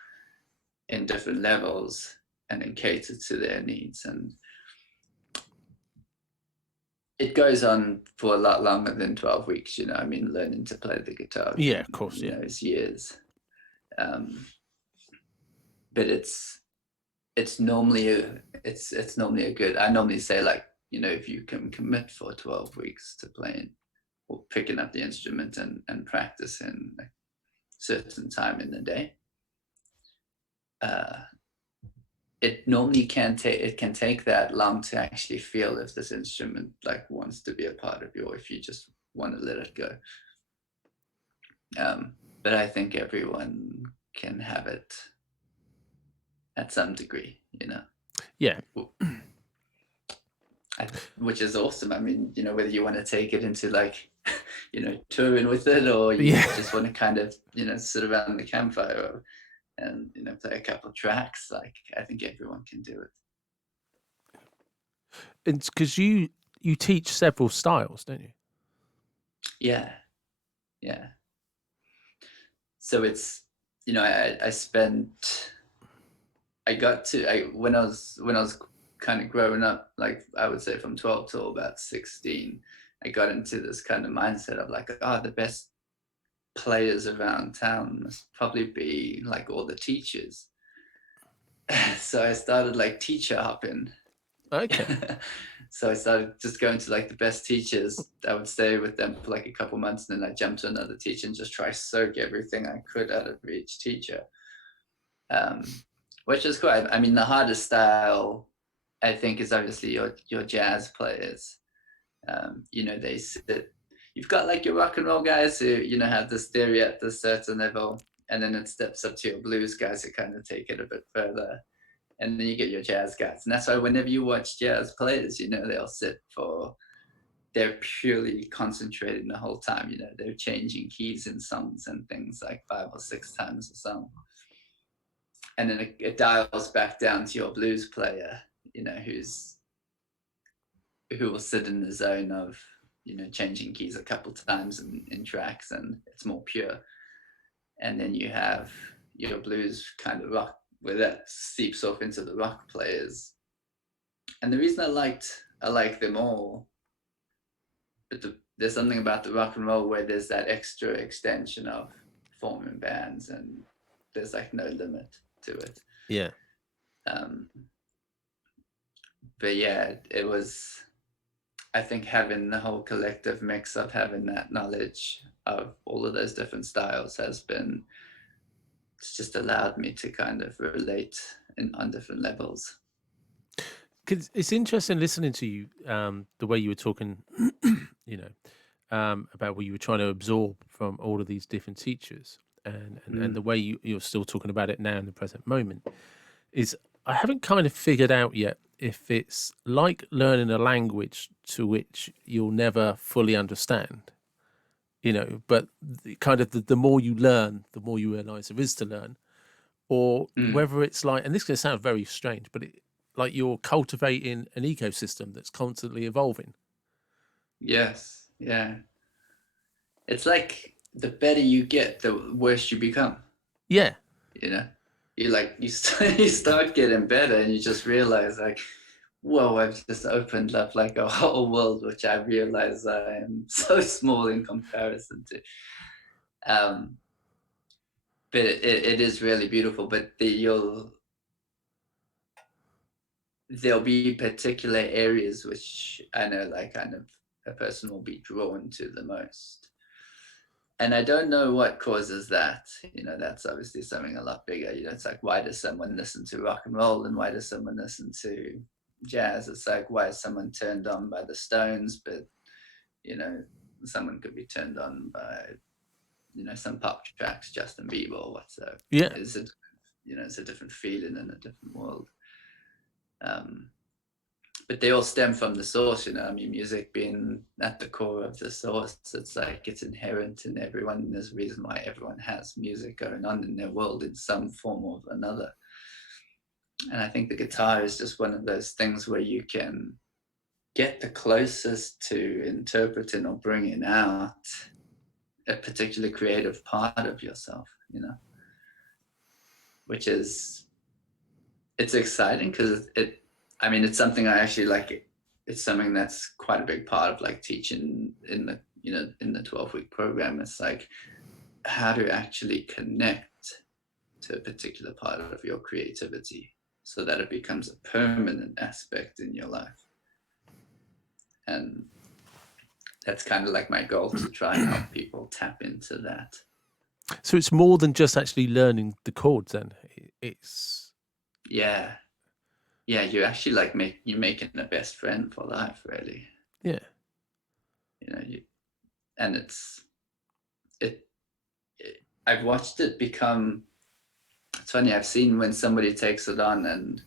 in different levels and then cater to their needs. And it goes on for a lot longer than 12 weeks. I mean, learning to play the guitar Yeah, can, of course, yeah. is years. But it's normally a good, I normally say, like, if you can commit for 12 weeks to playing or picking up the instrument and practicing a certain time in the day, it normally can take that long to actually feel if this instrument like wants to be a part of you, or if you just want to let it go. But I think everyone can have it at some degree, Yeah. which is awesome. I mean, whether you want to take it into like, touring with it, or you Yeah. just want to kind of, sit around the campfire and, play a couple of tracks. Like, I think everyone can do it. It's because you teach several styles, don't you? Yeah. Yeah. So it's, I spent, I got to, when I was kind of growing up, like I would say from 12 till about 16, I got into this kind of mindset of like, the best players around town must probably be like all the teachers. So I started like teacher hopping. Okay. So I started just going to like the best teachers. I would stay with them for like a couple months, and then I jumped to another teacher and just try soak everything I could out of each teacher. Um, which is cool. I mean, the hardest style, I think, is obviously your jazz players. They sit. You've got like your rock and roll guys who have this theory at this certain level, and then it steps up to your blues guys who kind of take it a bit further, and then you get your jazz guys. And that's why whenever you watch jazz players, they'll sit for they're purely concentrating the whole time. You know, they're changing keys in songs and things like 5 or 6 times a song, and then it dials back down to your blues player, you know, who will sit in the zone of, you know, changing keys a couple times in tracks, and it's more pure. And then you have your blues kind of rock where that seeps off into the rock players. And the reason I like them all, but there's something about the rock and roll where there's that extra extension of forming bands, and there's like no limit to it. Yeah. Um, but yeah, it was, I think having the whole collective mix of having that knowledge of all of those different styles it's just allowed me to kind of relate on different levels. 'Cause it's interesting listening to you, the way you were talking, you know, about what you were trying to absorb from all of these different teachers, and the way you're still talking about it now in the present moment is I haven't kind of figured out yet if it's like learning a language to which you'll never fully understand, you know, but the more you learn, the more you realize there is to learn, or Mm. whether it's like, and this can sound very strange, but like you're cultivating an ecosystem that's constantly evolving. Yes, yeah. It's like the better you get, the worse you become. Yeah, You know, you start getting better, and you just realize like, whoa, I've just opened up like a whole world, which I realize I am so small in comparison to. Um, but it is really beautiful. But there'll be particular areas which I know like kind of a person will be drawn to the most. And I don't know what causes that. You know, that's obviously something a lot bigger. You know, it's like, why does someone listen to rock and roll and why does someone listen to jazz? It's like, why is someone turned on by the Stones, but, you know, someone could be turned on by, you know, some pop tracks, Justin Bieber or whatsoever. yeah, It's a, you know, it's a different feeling in a different world. Um, but they all stem from the source, you know. I mean, music being at the core of the source, it's like it's inherent in everyone. And there's a reason why everyone has music going on in their world in some form or another. And I think the guitar is just one of those things where you can get the closest to interpreting or bringing out a particular creative part of yourself, you know, which is, it's exciting because I mean, it's something I actually like. It's something that's quite a big part of like teaching in the, you know, in the 12-week program. It's like how to actually connect to a particular part of your creativity so that it becomes a permanent aspect in your life. And that's kind of like my goal, to try and help people tap into that. so it's more than just actually learning the chords. Then it's Yeah. Yeah. You actually like you're making a best friend for life, really. yeah, You know, and it, I've watched it become, it's funny, I've seen when somebody takes it on and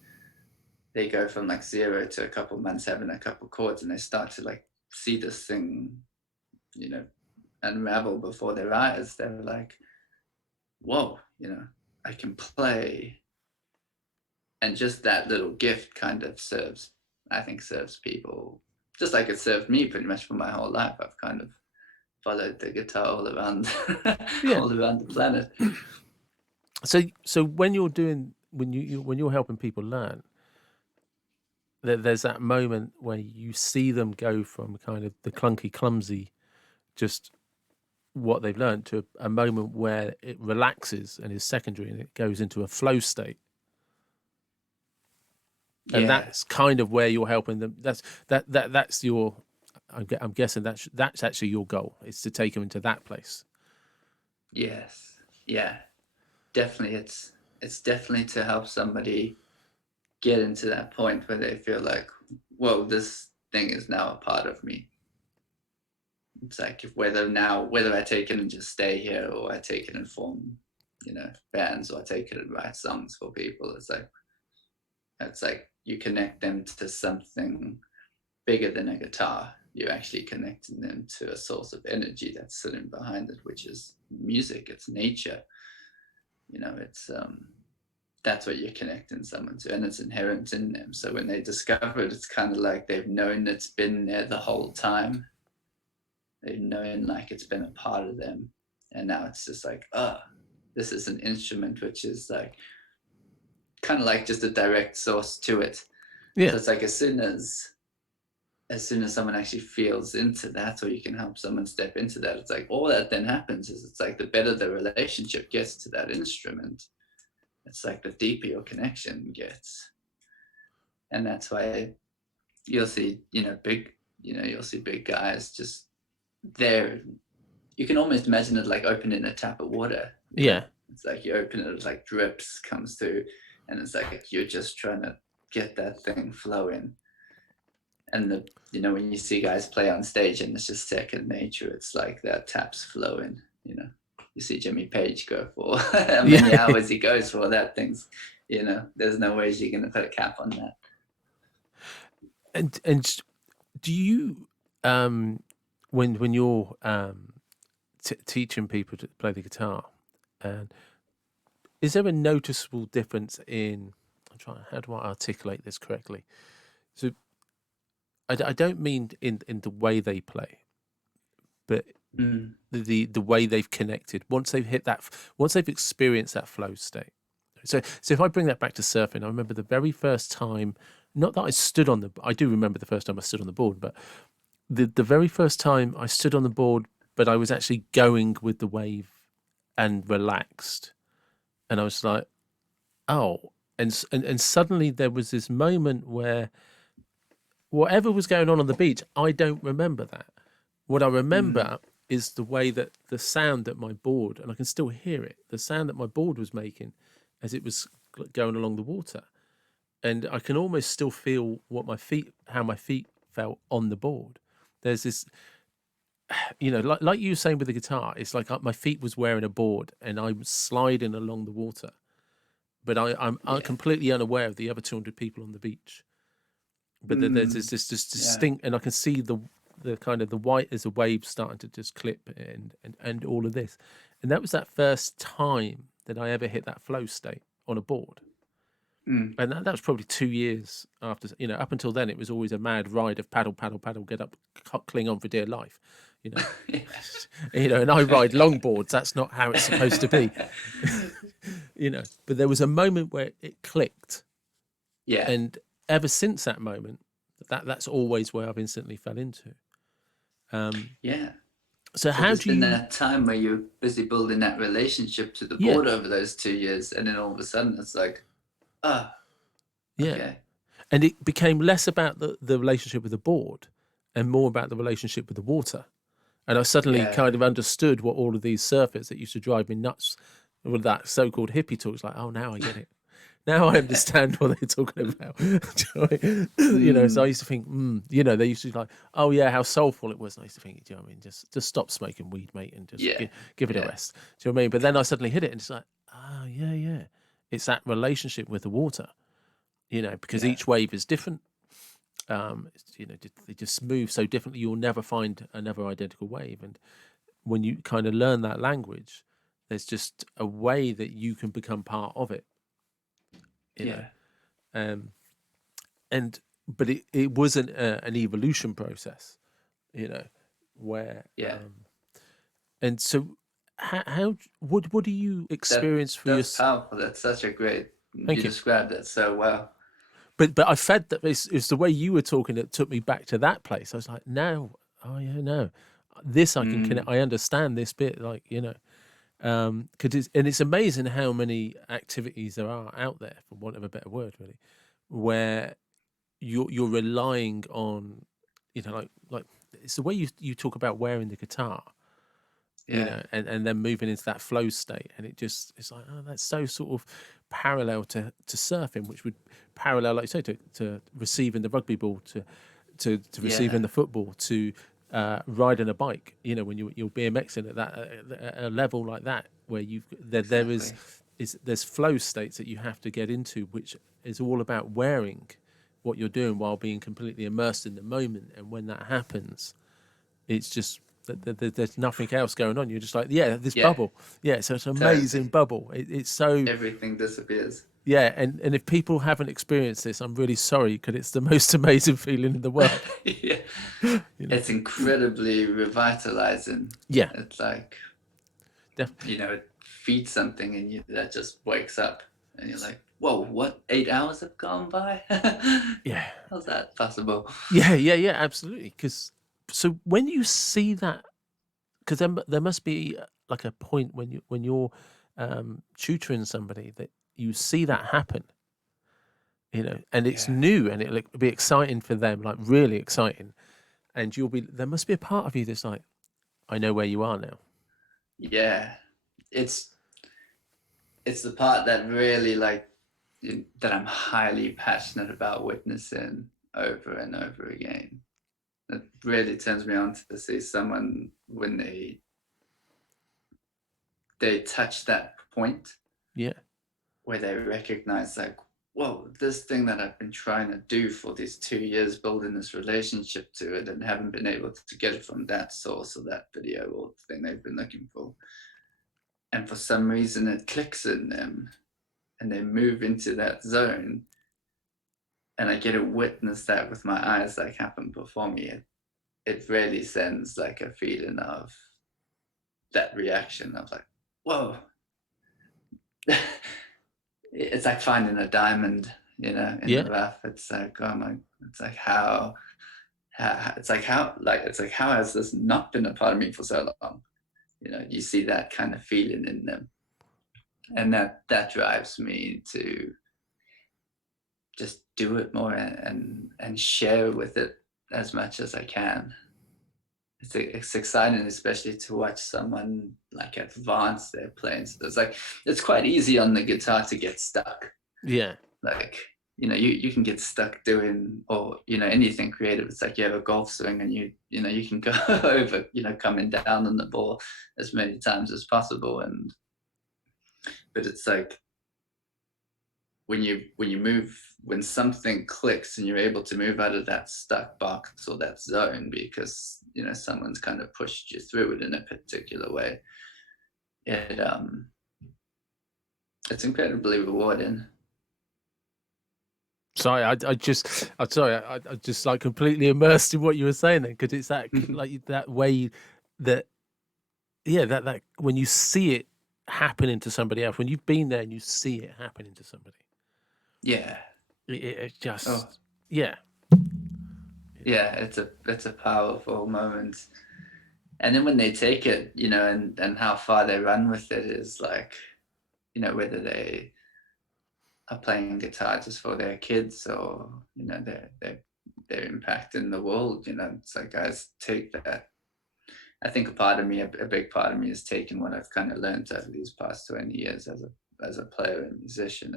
they go from like 0 to a couple months having a couple chords, and they start to like see this thing, you know, unravel before their eyes. They're like, whoa, you know, I can play. And just that little gift kind of serves, I think serves people just like it served me pretty much for my whole life. I've kind of followed the guitar all around yeah. all around the planet. So when you're doing when you're helping people learn, there's that moment where you see them go from kind of the clunky, clumsy, just what they've learned, to a moment where it relaxes and is secondary and it goes into a flow state. And Yeah. that's kind of where you're helping them. That's your. I'm guessing that's actually your goal, is to take them into that place. Yes. Yeah. Definitely. It's definitely to help somebody get into that point where they feel like, whoa, this thing is now a part of me. It's like whether I take it and just stay here, or I take it and form, you know, bands, or I take it and write songs for people. It's like you connect them to something bigger than a guitar. you're actually connecting them to a source of energy that's sitting behind it, which is music. It's nature. It's that's what you're connecting someone to, and it's inherent in them. So when they discover it, it's kind of like they've known it's been there the whole time. They've known like it's been a part of them, and now it's just like, oh, this is an instrument which is like kind of like just a direct source to it. Yeah. So it's like as soon as someone actually feels into that, or you can help someone step into that, it's like all that then happens is it's like the better the relationship gets to that instrument, it's like the deeper your connection gets. And that's why you'll see, you'll see big guys just there. You can almost imagine it like opening a tap of water. Yeah. It's like you open it, it's like drips comes through, and it's like you're just trying to get that thing flowing. And when you see guys play on stage and it's just second nature, it's like that tap's flowing. You see Jimmy Page go for how many hours he goes for, that thing's, there's no ways you're going to put a cap on that. And do you when you're teaching people to play the guitar, and is there a noticeable difference in, how do I articulate this correctly? So I don't mean in the way they play, but the way they've connected once they've experienced that flow state. So if I bring that back to surfing, I remember the very first time, not that I do remember the first time I stood on the board, but the very first time I stood on the board, but I was actually going with the wave and relaxed. And I was like, oh, and suddenly there was this moment where whatever was going on the beach, I don't remember that. What I remember is the way that the sound that my board, and I can still hear it, the sound that my board was making as it was going along the water. And I can almost still feel how my feet felt on the board. There's this, like you were saying with the guitar, it's like my feet was wearing a board and I'm sliding along the water. But I'm completely unaware of the other 200 people on the beach. But there's this distinct, and I can see the kind of the white as a wave starting to just clip and all of this. And that was that first time that I ever hit that flow state on a board. And that was probably 2 years after, up until then, it was always a mad ride of paddle, get up, cling on for dear life, and I ride longboards. That's not how it's supposed to be, but there was a moment where it clicked. Yeah. And ever since that moment, that's always where I've instantly fell into. So how do you? Been that time where you're busy building that relationship to the board over those 2 years, and then all of a sudden it's like, okay. And it became less about the relationship with the board and more about the relationship with the water. And I suddenly kind of understood what all of these surfers that used to drive me nuts with that so-called hippie talk. It's like, oh, now I get it. Now I understand what they're talking about. So I used to think, they used to be like, oh yeah, how soulful it was. And I used to think, do you know what I mean? Just stop smoking weed, mate, and just give it a rest. Do you know what I mean? But then I suddenly hit it, and it's like, oh yeah. It's that relationship with the water, because each wave is different. They just move so differently. You'll never find another identical wave. And when you kind of learn that language, there's just a way that you can become part of it. But it wasn't an evolution process, where and so how what do you experience for yourself? That's powerful. That's such a great. You described it so well. But I fed that it's the way you were talking that took me back to that place. I was like, no, this I can connect. I understand this bit, because it's amazing how many activities there are out there, for want of a better word, really, where you're relying on, like it's the way you talk about wearing the guitar, and then moving into that flow state, and it's like, oh, that's so sort of parallel to surfing, which would parallel, like you say, to receiving the rugby ball, to receiving the football, to riding a bike, when you're BMXing at that a level like that, where there's flow states that you have to get into, which is all about wearing what you're doing while being completely immersed in the moment. And when that happens, it's just there's nothing else going on. You're just like, yeah, this Yeah, bubble. Yeah, so it's an amazing totally. bubble. It's so, Everything disappears. yeah. And if people haven't experienced this, I'm really sorry, because it's the most amazing feeling in the world. Yeah. You know? It's incredibly revitalizing. Yeah, It's like, def- it feeds something in you that just wakes up and you're like, whoa, what? 8 hours have gone by? yeah, How's that possible? yeah, absolutely. Because so when you see that, because there must be like a point when you're tutoring somebody that you see that happen, and it's Yeah. new, and it'll be exciting for them, like really exciting, and there must be a part of you that's like, I know where you are now. Yeah. It's it's the part that really that I'm highly passionate about witnessing over and over again. It really turns me on to see someone when they touch that point Yeah, where they recognize, like, whoa, this thing that I've been trying to do for these 2 years, building this relationship to it, and haven't been able to get it from that source or that video or thing they've been looking for. And for some reason it clicks in them and they move into that zone. And I get to witness that with my eyes, like, happen before me. It really sends like a feeling of that reaction of like, whoa. It's like finding a diamond, in the yeah, rough. It's like, oh my, it's like how has this not been a part of me for so long? You see that kind of feeling in them, and that drives me to just do it more and share with it as much as I can. It's exciting, especially to watch someone like advance their playing. So it's quite easy on the guitar to get stuck. yeah, Like, you can get stuck doing, or anything creative. It's like you have a golf swing and you can go over, coming down on the ball as many times as possible. But it's like when something clicks and you're able to move out of that stuck box or that zone because someone's kind of pushed you through it in a particular way, it it's incredibly rewarding. sorry, I'm sorry, I just like completely immersed in what you were saying then, because it's that like that way that, yeah, that when you see it happening to somebody else, when you've been there and you see it happening to somebody, Yeah. it Oh, just, yeah, yeah, it's a powerful moment. And then when they take it, and how far they run with it is like, whether they are playing guitar just for their kids or, they're impacting the world. It's like, guys, take that. I think a big part of me is taking what I've kind of learned over these past 20 years as a player and musician,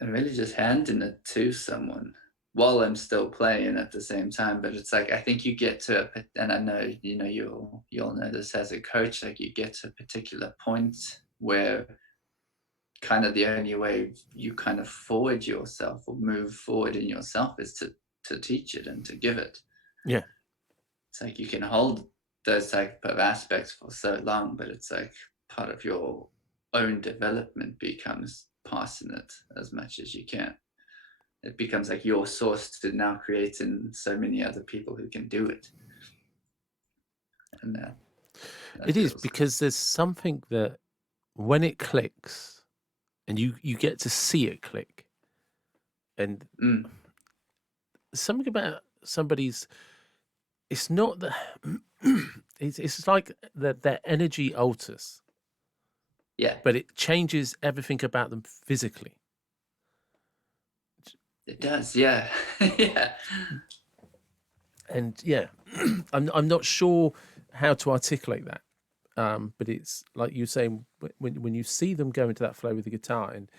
and really just handing it to someone while I'm still playing at the same time. But it's like, I think you get to and I know, you'll know this as a coach, like you get to a particular point where kind of the only way you kind of forward yourself or move forward in yourself is to teach it and to give it. yeah, It's like you can hold those type of aspects for so long, but it's like part of your own development becomes passing it as much as you can. It becomes like your source to now creating so many other people who can do it. And that it is, feels, because there's something that when it clicks and you get to see it click, and mm, something about somebody's, it's not that it's like that their energy alters, yeah, but it changes everything about them physically. it does. Yeah. Yeah. And yeah, I'm not sure how to articulate that. But it's like you're saying, when you see them go into that flow with the guitar, and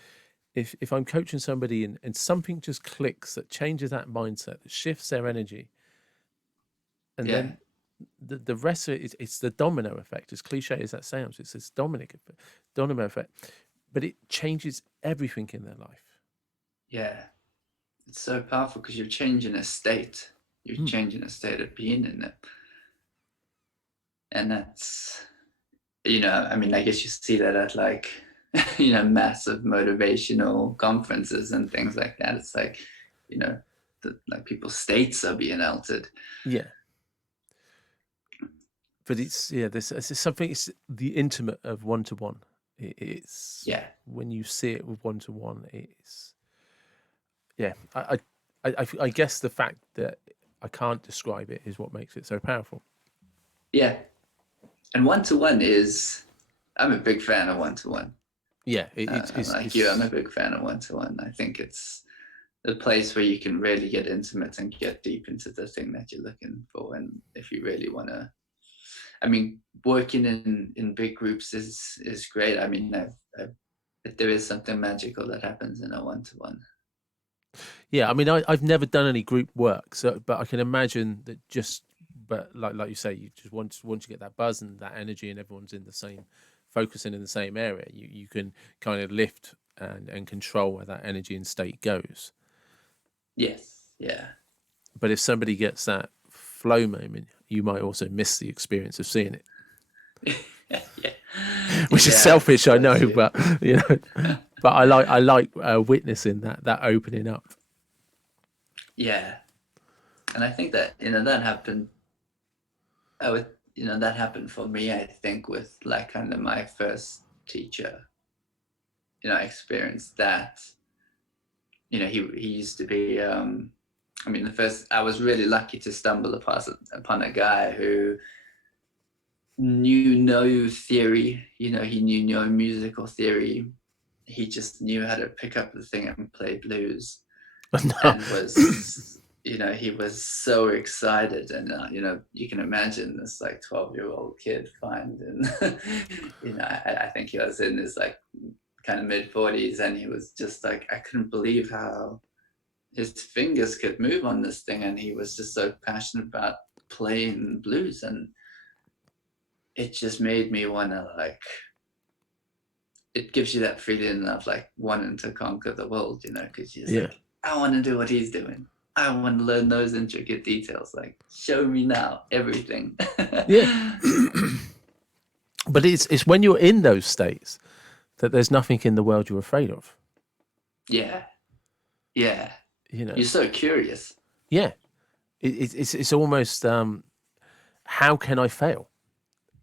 if I'm coaching somebody and something just clicks that changes that mindset, that shifts their energy, and Yeah. then the rest of it is, it's the domino effect. As cliche as that sounds, it's this domino effect, but it changes everything in their life. Yeah. it's so powerful because you're changing a state. You're Mm. changing a state of being in it. And that's, I mean, I guess you see that at like, massive motivational conferences and things like that. It's like, like people's states are being altered. Yeah. But there's something. It's the intimate of one to one. It's Yeah. when you see it with one to one. It's yeah. I guess the fact that I can't describe it is what makes it so powerful. Yeah. And one to one I'm a big fan of one to one. Yeah, it's Like you, I'm a big fan of one to one. I think it's the place where you can really get intimate and get deep into the thing that you're looking for. And if you really want to, I mean, working in big groups is great. I mean, there is something magical that happens in a one to one. Yeah, I mean, I've never done any group work, so but I can imagine that but like you say, you just once you get that buzz and that energy, and everyone's in the same, focusing in the same area, you can kind of lift and control where that energy and state goes. Yes. Yeah. But if somebody gets that flow moment, you might also miss the experience of seeing it, Yeah. which is Yeah. selfish, I know, Totally. but you know, but I like witnessing that opening up. Yeah. And I think that, that happened. That happened for me, I think, with like kind of my first teacher. I experienced that. He used to be, I mean, I was really lucky to stumble upon a guy who knew no theory, he knew no musical theory. He just knew how to pick up the thing and play blues, No. and he was so excited. And you can imagine this like 12-year-old kid finding I think he was in his like kind of mid-40s, and he was just like, I couldn't believe how his fingers could move on this thing, and he was just so passionate about playing blues. And it just made me want to like, it gives you that feeling of like wanting to conquer the world, because you're just Yeah. like, I want to do what he's doing. I want to learn those intricate details. Like, show me now everything. Yeah. But it's when you're in those states that there's nothing in the world you're afraid of. Yeah. Yeah. You know. You're so curious. Yeah. It's almost how can I fail?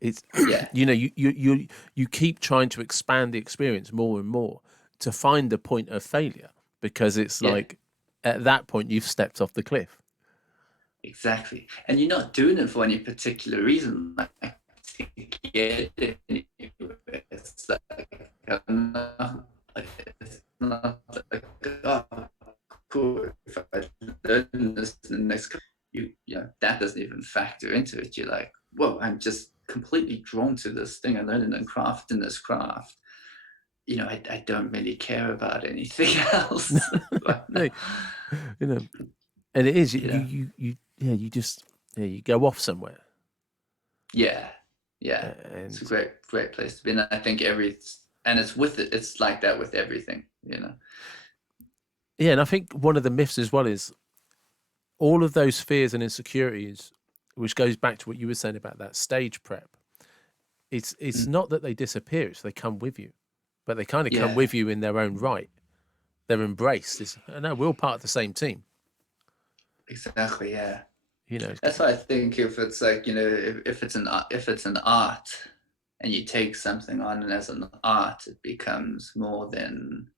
It's Yeah. you keep trying to expand the experience more and more to find the point of failure, because it's Yeah. like at that point you've stepped off the cliff. Exactly. And you're not doing it for any particular reason. Like, to get anywhere. It's like, it's not like, oh, cool. If I learn this in the next, that doesn't even factor into it. You're like, whoa, I'm just completely drawn to this thing I learned and crafting this craft. I don't really care about anything else. No, and it is Yeah. you go off somewhere. Yeah. And It's a great place to be. And I think it's like that with everything. yeah, and I think one of the myths as well is all of those fears and insecurities, which goes back to what you were saying about that stage prep. It's not that they disappear; it's they come with you, but they kind of come Yeah. with you in their own right. They're embraced. No, we're all part of the same team. Exactly. Yeah. You know. That's why I think if it's like, if it's an art, and you take something on and as an art, it becomes more than,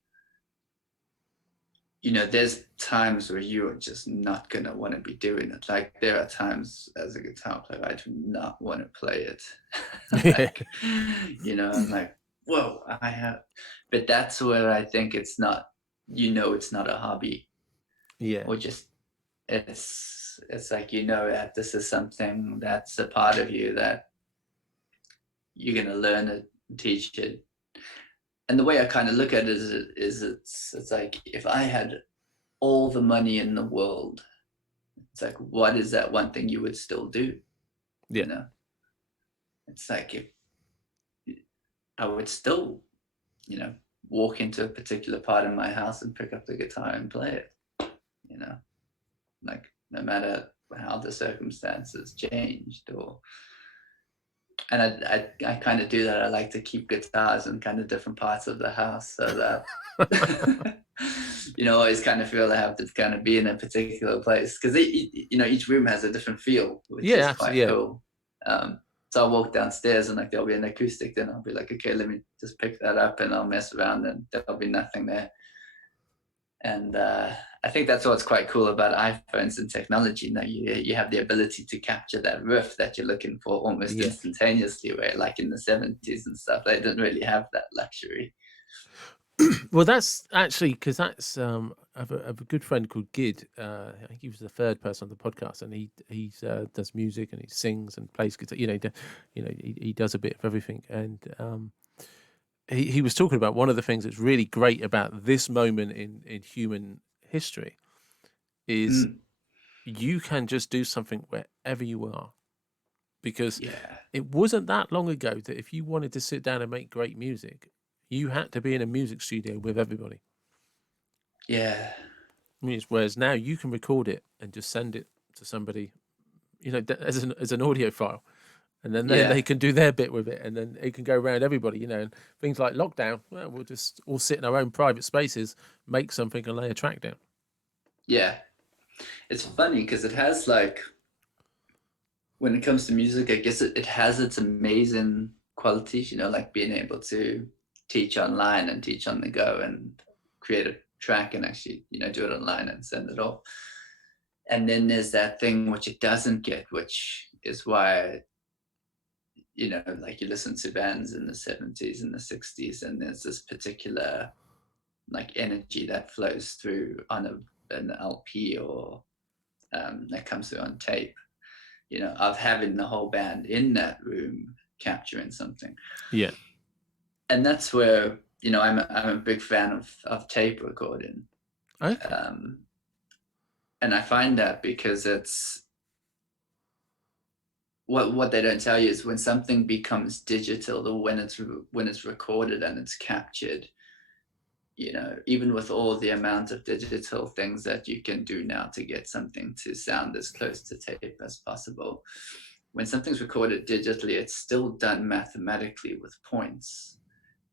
there's times where you are just not going to want to be doing it. Like there are times as a guitar player, I do not want to play it. Like, I'm like, whoa, but that's where I think it's not, it's not a hobby. Yeah. Or just, it's like, that this is something that's a part of you that you're going to learn it and teach it. And the way I kind of look at it is it's like, if I had all the money in the world, it's like, what is that one thing you would still do? Yeah. It's like, if I would still, walk into a particular part of my house and pick up the guitar and play it. like no matter how the circumstances changed. Or and I kind of do that. I like to keep guitars in kind of different parts of the house so that always kind of feel I have to kind of be in a particular place, because each room has a different feel, which Yeah, is quite absolutely. Yeah. cool. So I'll walk downstairs and like there'll be an acoustic, then I'll be like, okay, let me just pick that up, and I'll mess around and there'll be nothing there. And I think that's what's quite cool about iPhones and technology. You have the ability to capture that riff that you're looking for almost Yeah. instantaneously, where like in the 70s and stuff, they didn't really have that luxury. Well, that's actually because that's I have a good friend called Gid. I think he was the third person on the podcast, and he does music and he sings and plays guitar. He does a bit of everything. And he was talking about one of the things that's really great about this moment in human history is Mm, you can just do something wherever you are, because yeah, it wasn't that long ago that if you wanted to sit down and make great music, you had to be in a music studio with everybody. yeah, Whereas now you can record it and just send it to somebody, as an audio file, and then they yeah, can do their bit with it, and then it can go around everybody. And things like lockdown, well, we'll just all sit in our own private spaces, make something, and lay a track down. yeah. It's funny because it has like, when it comes to music, I guess it has its amazing qualities, like being able to teach online and teach on the go and create a track and actually, do it online and send it off. And then there's that thing which it doesn't get, which is why, like you listen to bands in the 70s and the 60s, and there's this particular like energy that flows through on an LP, or that comes through on tape, of having the whole band in that room capturing something. Yeah. And that's where, I'm a big fan of tape recording. Okay. And I find that because it's what they don't tell you is when something becomes digital, or when it's recorded and it's captured, even with all the amount of digital things that you can do now to get something to sound as close to tape as possible, when something's recorded digitally, it's still done mathematically with points.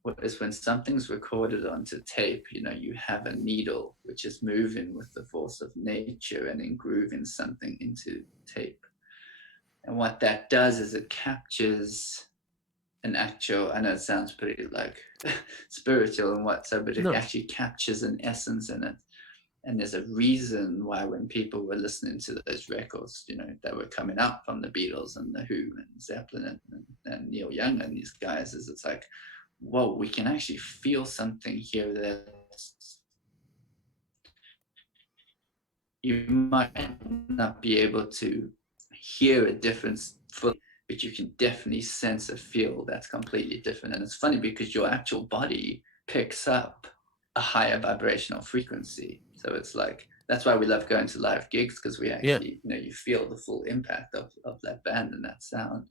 Whereas when something's recorded onto tape, you have a needle which is moving with the force of nature and engrooving something into tape. And what that does is it captures an actual, I know it sounds pretty like spiritual and but it No. actually captures an essence in it. And there's a reason why when people were listening to those records, that were coming up from the Beatles and the Who and Zeppelin and Neil Young and these guys, is it's like, whoa, we can actually feel something here that you might not be able to hear a difference fully, but you can definitely sense a feel that's completely different. And it's funny because your actual body picks up a higher vibrational frequency. So it's like, that's why we love going to live gigs, because we Yeah. actually, you feel the full impact of that band and that sound.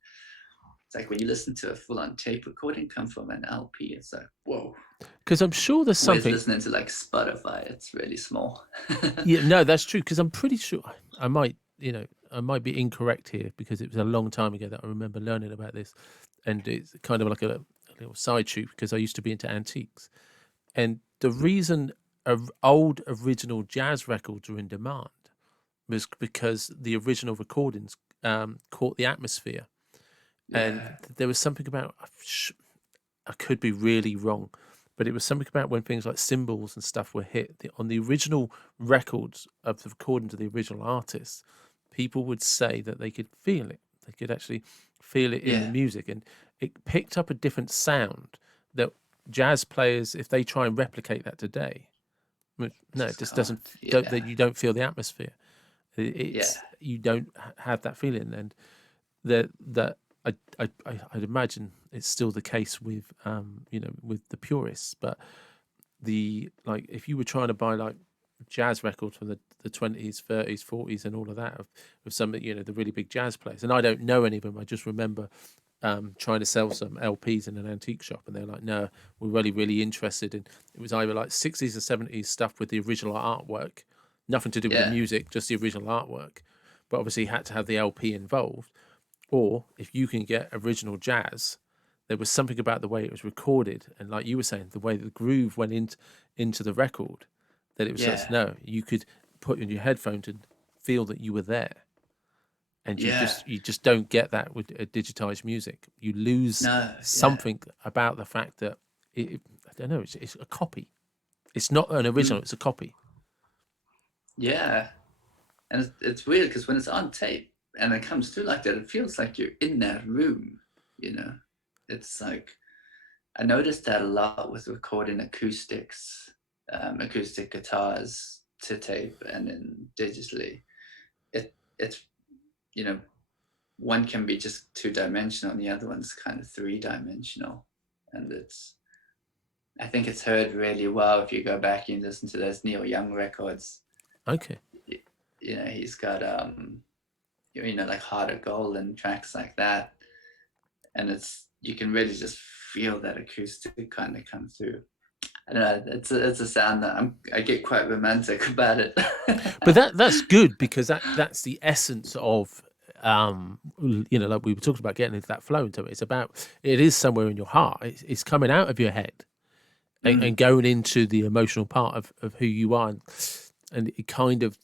It's like when you listen to a full-on tape recording come from an LP, it's like, whoa. Because I'm sure there's Whereas something. listening to like Spotify, it's really small. Yeah, no, that's true. Because I'm pretty sure I might, I might be incorrect here, because it was a long time ago that I remember learning about this, and it's kind of like a little side shoot, because I used to be into antiques, and the reason old original jazz records are in demand was because the original recordings caught the atmosphere, and Yeah. there was something about, I could be really wrong, but it was something about when things like cymbals and stuff were hit on the original records of the recordings of the original artists. People would say that they could feel it. They could actually feel it in the Yeah. music, and it picked up a different sound that jazz players, if they try and replicate that today, no, it Just just can't. doesn't. Yeah. You don't feel the atmosphere. Yeah. It's you don't have that feeling, and that I'd imagine it's still the case with with the purists. But if you were trying to buy like jazz records from the 20s, 30s, 40s, and all of that of some the really big jazz players, and I don't know any of them. I just remember trying to sell some LPs in an antique shop, and they're like, "No, we're really, really interested in." It was either like 60s or 70s stuff with the original artwork nothing to do with the Yeah. music, just the original artwork. But obviously, had to have the LP involved. Or if you can get original jazz, there was something about the way it was recorded, and like you were saying, the way the groove went into the record, that it was such. Yeah. No, you could put in your headphones and feel that you were there, and Yeah. you just don't get that with digitized music. You lose No. Yeah. something about the fact that I don't know. It's a copy. It's not an original. Mm. It's a copy. Yeah. And it's weird because when it's on tape and it comes through like that, it feels like you're in that room, you know? It's like, I noticed that a lot with recording acoustics, acoustic guitars to tape and then digitally. It's, you know, one can be just 2-dimensional and the other one's kind of 3-dimensional. And I think it's heard really well if you go back and listen to those Neil Young records. Okay. You know, he's got you know, like Heart of Gold and tracks like that, and you can really just feel that acoustic kind of come through. I don't know, it's a sound that I get quite romantic about it. But that's good, because that's the essence of you know, like we were talking about, getting into that flow into it. It is somewhere in your heart. It's coming out of your head and going into the emotional part of who you are, and it kind of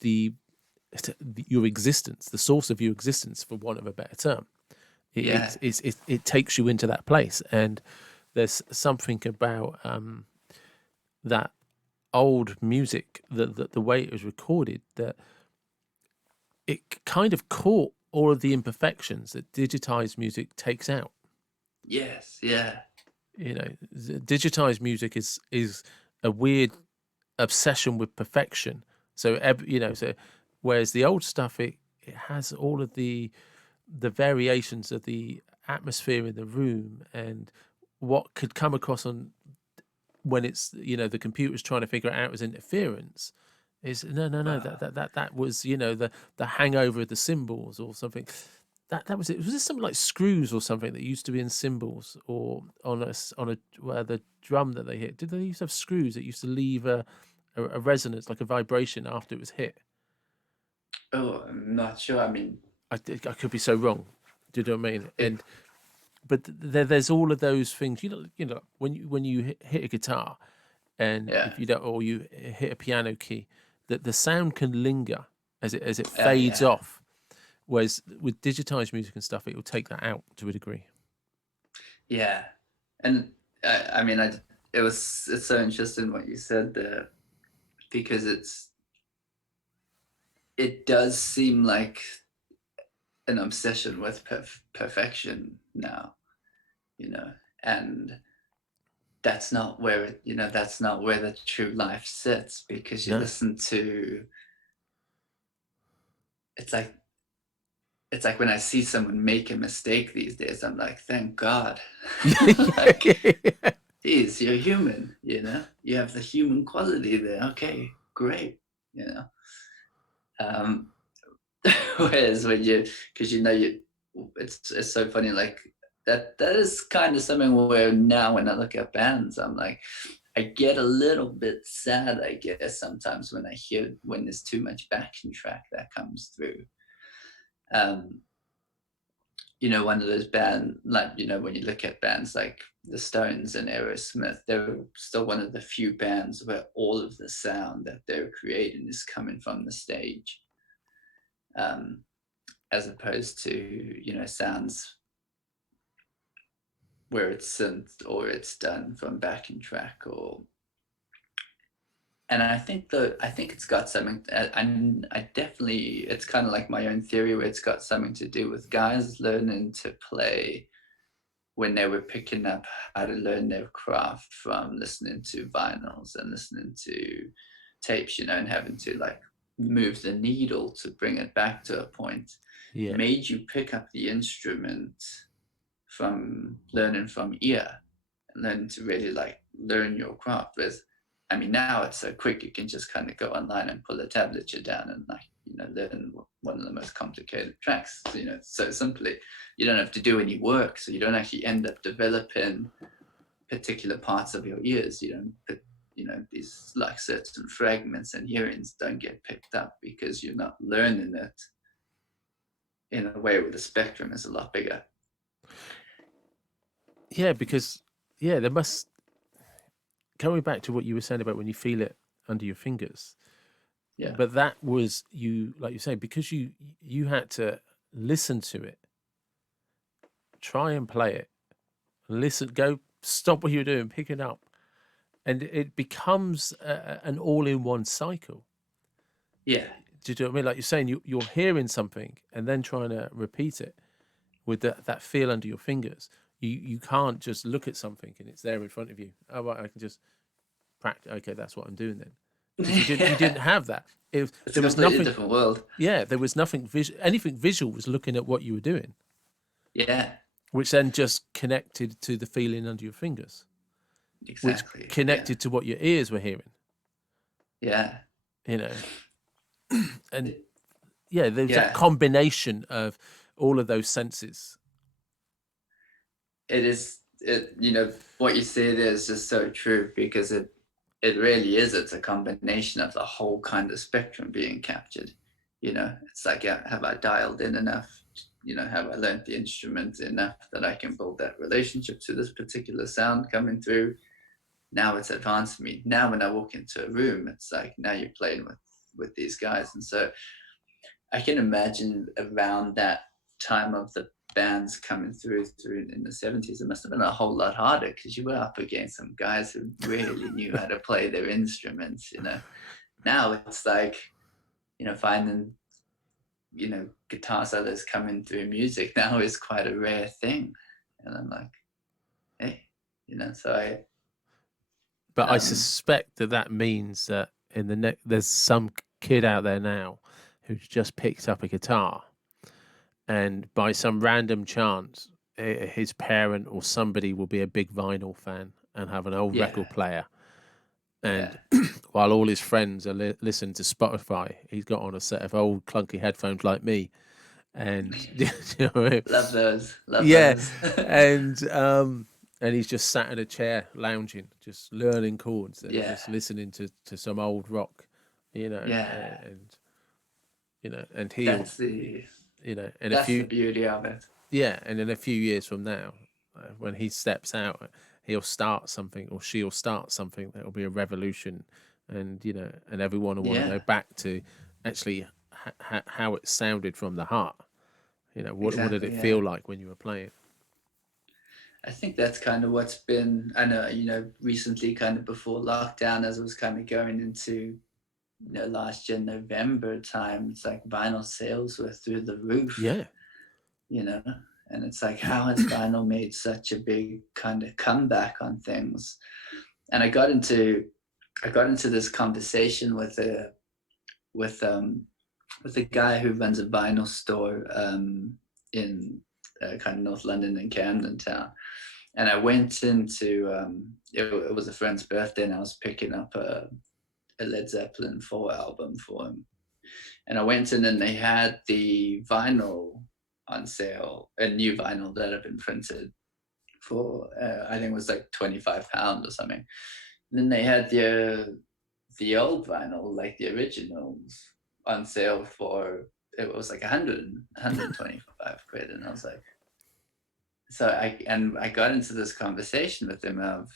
your existence, the source of your existence, for want of a better term. Yeah. It takes you into that place, and there's something about that old music, the way it was recorded, that it kind of caught all of the imperfections that digitized music takes out. Yes. Yeah. You know, digitized music is a weird obsession with perfection. So you know, so whereas the old stuff, it has all of the variations of the atmosphere in the room, and what could come across on when it's, you know, the computer's trying to figure it out as interference, is no, Wow. that was, you know, the hangover of the cymbals or something. That was it. Was this something like screws or something that used to be in cymbals, or on a where the drum that they hit? Did they used to have screws that used to leave a resonance, like a vibration, after it was hit? Oh, I'm not sure. I mean, I could be so wrong. Do you know what I mean? it. But there's all of those things. You know, when you hit a guitar, and Yeah. if you don't, or you hit a piano key, that the sound can linger as it fades Yeah. off. Whereas with digitized music and stuff, it will take that out to a degree. Yeah. And I mean, it's so interesting what you said there, because it does seem like an obsession with perfection now, you know, and that's not where that's not where the true life sits, because you No. listen to, it's like it's like when I see someone make a mistake these days, I'm like, thank God. Like, Yeah. geez, you're human, you know, you have the human quality there. Okay, great, you know. Um, Whereas when because you know, it's so funny, like that is kind of something where now when I look at bands, I'm like, I get a little bit sad, I guess, sometimes when I hear when there's too much backing track that comes through. Um, you know, one of those band, like, you know, when you look at bands like the Stones and Aerosmith, they're still one of the few bands where all of the sound that they're creating is coming from the stage. Um, as opposed to, you know, sounds where it's synth or it's done from backing track. Or and I think it's got something, I definitely, it's kind of like my own theory where it's got something to do with guys learning to play when they were picking up how to learn their craft from listening to vinyls and listening to tapes, you know, and having to like move the needle to bring it back to a point, Yeah. made you pick up the instrument from learning from ear and learning to really like learn your craft with. I mean, now it's so quick, you can just kind of go online and pull a tablature down and like, you know, learn one of the most complicated tracks, you know, so simply. You don't have to do any work, so you don't actually end up developing particular parts of your ears. You don't these like certain fragments and hearings don't get picked up because you're not learning it in a way where the spectrum is a lot bigger. Yeah, because there must, going back to what you were saying about when you feel it under your fingers. Yeah. But that was you, like you say, because you had to listen to it, try and play it, listen, go, stop what you're doing, pick it up, and it becomes an all-in-one cycle. Yeah. Do you know what I mean? Like you're saying, you're hearing something and then trying to repeat it with that feel under your fingers. You can't just look at something and it's there in front of you. Oh, right, I can just practice. Okay, that's what I'm doing then. Because you didn't have that. It's There a was completely nothing. different world. Yeah, there was nothing visual. Anything visual was looking at what you were doing, Yeah. which then just connected to the feeling under your fingers, which Exactly. connected to what your ears were hearing. Yeah. You know, and yeah, there's that Yeah. combination of all of those senses. It is. What you say there is just so true, because it really is. It's a combination of the whole kind of spectrum being captured. It's like, have I dialed in enough? Have I learned the instrument enough that I can build that relationship to this particular sound coming through? Now it's advanced me. Now when I walk into a room, it's like, now you're playing with these guys. And so I can imagine around that time of the bands coming through in the 70s, it must have been a whole lot harder, because you were up against some guys who really knew how to play their instruments. Now it's like, finding guitar solos coming through music now is quite a rare thing. And I'm like, hey, so But I suspect that means that there's some kid out there now who's just picked up a guitar, and by some random chance, his parent or somebody will be a big vinyl fan and have an old record player. And while all his friends are listening to Spotify, he's got on a set of old clunky headphones like me. And you know what I mean? Love those. Those. And he's just sat in a chair, lounging, just learning chords and just listening to some old rock, and he'll, That's the and the beauty of it. Yeah, and in a few years from now, when he steps out, he'll start something, or she'll start something that will be a revolution, and and everyone will want to go back to actually how it sounded from the heart. What did it feel like when you were playing? I think that's kind of what's been, I know, recently, kind of before lockdown, as it was kind of going into, last year, November time, it's like vinyl sales were through the roof. Yeah. And it's like, how has vinyl made such a big kind of comeback on things? And I got into this conversation with a guy who runs a vinyl store in kind of North London in Camden Town. And I went into, it was a friend's birthday, and I was picking up a Led Zeppelin 4 album for him. And I went in, and they had the vinyl on sale, a new vinyl that had been printed for, I think it was like £25 or something. And then they had the old vinyl, like the originals, on sale for, it was like 125 quid. And I was like, so I got into this conversation with him of,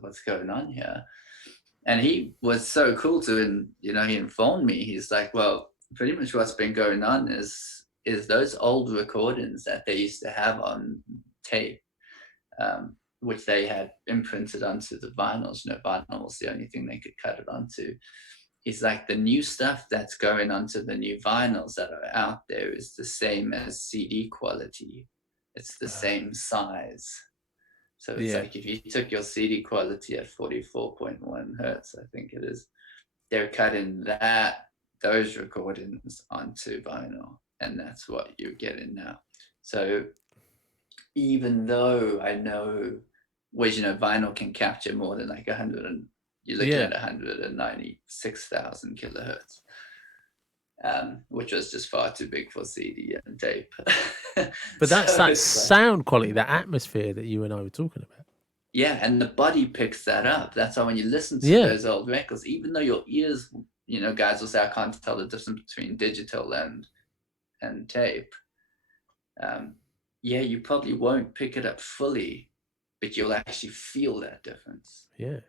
what's going on here. And he was so cool and he informed me. He's like, well, pretty much what's been going on is those old recordings that they used to have on tape, which they had imprinted onto the vinyls. Vinyl was the only thing they could cut it onto. He's like, the new stuff that's going onto the new vinyls that are out there is the same as CD quality. It's the same size. So it's like, if you took your CD quality at 44.1 hertz, I think it is, they're cutting those recordings onto vinyl, and that's what you're getting now. So even though I know, vinyl can capture more than like 100, you're looking at 196,000 kilohertz, which was just far too big for CD and tape. But that's that sound quality, that atmosphere that you and I were talking about. Yeah, and the body picks that up. That's why when you listen to Yeah, those old records, even though your ears, guys will say I can't tell the difference between digital and tape. Um, yeah, you probably won't pick it up fully, but you'll actually feel that difference. yeah,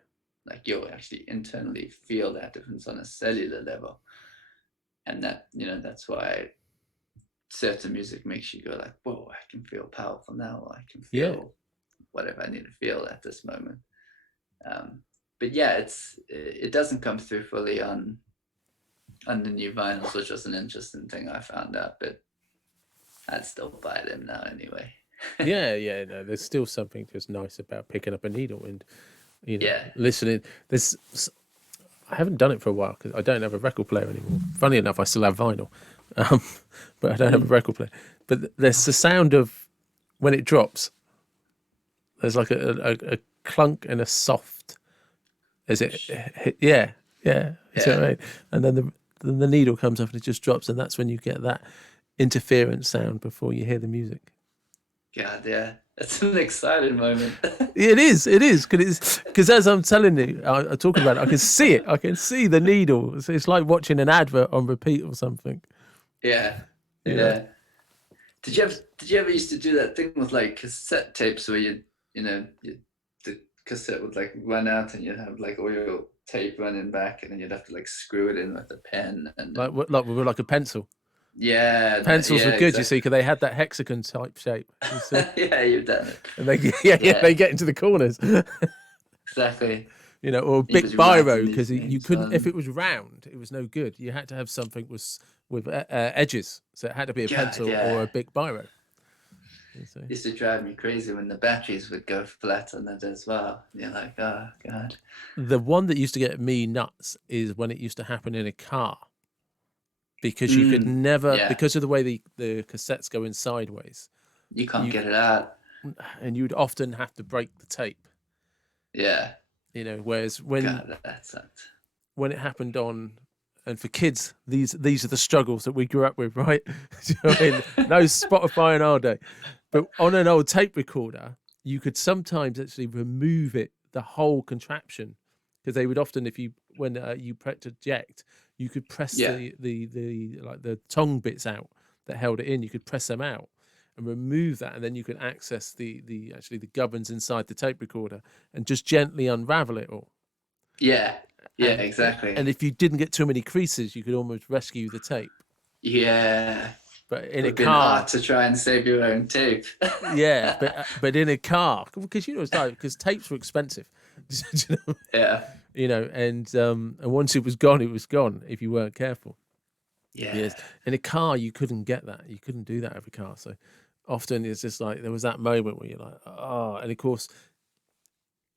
Like you'll actually internally feel that difference on a cellular level, and that's why certain music makes you go like, "Whoa, I can feel powerful now. I can yeah, feel whatever I need to feel at this moment." Um, but yeah, it doesn't come through fully on the new vinyls, which was an interesting thing I found out. But I'd still buy them now anyway. yeah, yeah. No, there's still something just nice about picking up a needle and Yeah. listening. I haven't done it for a while because I don't have a record player anymore. Funny enough, I still have vinyl, um, but I don't have a Mm. record player. But there's the sound of when it drops. There's like a clunk and a soft. Is it? Yeah, yeah. You see what Yeah. I mean? And then the needle comes up and it just drops, and that's when you get that interference sound before you hear the music. God, yeah. It's an exciting moment. It is, because as I'm telling you, I'm talking about it. I can see it. I can see the needle. It's like watching an advert on repeat or something. Yeah. You know. Yeah. Did you ever used to do that thing with like cassette tapes where the cassette would like run out and you'd have like all your tape running back and then you'd have to like screw it in with a pen and then Like we were like a pencil. yeah, Pencils yeah, were good, you see, exactly. because they had that hexagon type shape. You see, Yeah, you've done it. and they yeah Yeah, they get into the corners. exactly. Or a He big was biro writing because these you names couldn't if on. it was round, it was no good. You had to have something with edges, so it had to be a God, pencil or yeah. a big biro. You see. Used to drive me crazy when the batteries would go flat on it as well. You're like, oh God. The one that used to get me nuts is when it used to happen in a car because you could Mm, never yeah, because of the way the cassettes go in sideways. you can't You get it out. and you'd often have to break the tape. Yeah, Whereas God, that sucked. when it happened on and for kids these are the struggles that we grew up with, right? Do you know what I mean? No Spotify in our day, but on an old tape recorder you could sometimes actually remove it, the whole contraption, because they would often, if you when you pressed eject, you could press Yeah, the like the tongue bits out that held it in, you could press them out and remove that, and then you could access the actually the gubbins inside the tape recorder and just gently unravel it all. yeah, yeah, and exactly. and if you didn't get too many creases, you could almost rescue the tape. Yeah, But it in a would be an car, art to try and save your own tape. yeah, but in a car, because it's like because tapes were expensive, you know, Yeah, and once it was gone if you weren't careful. Yes, yeah, in a car you couldn't get that, you couldn't do that every car. So often it's just like there was that moment where you're like, oh, and of course,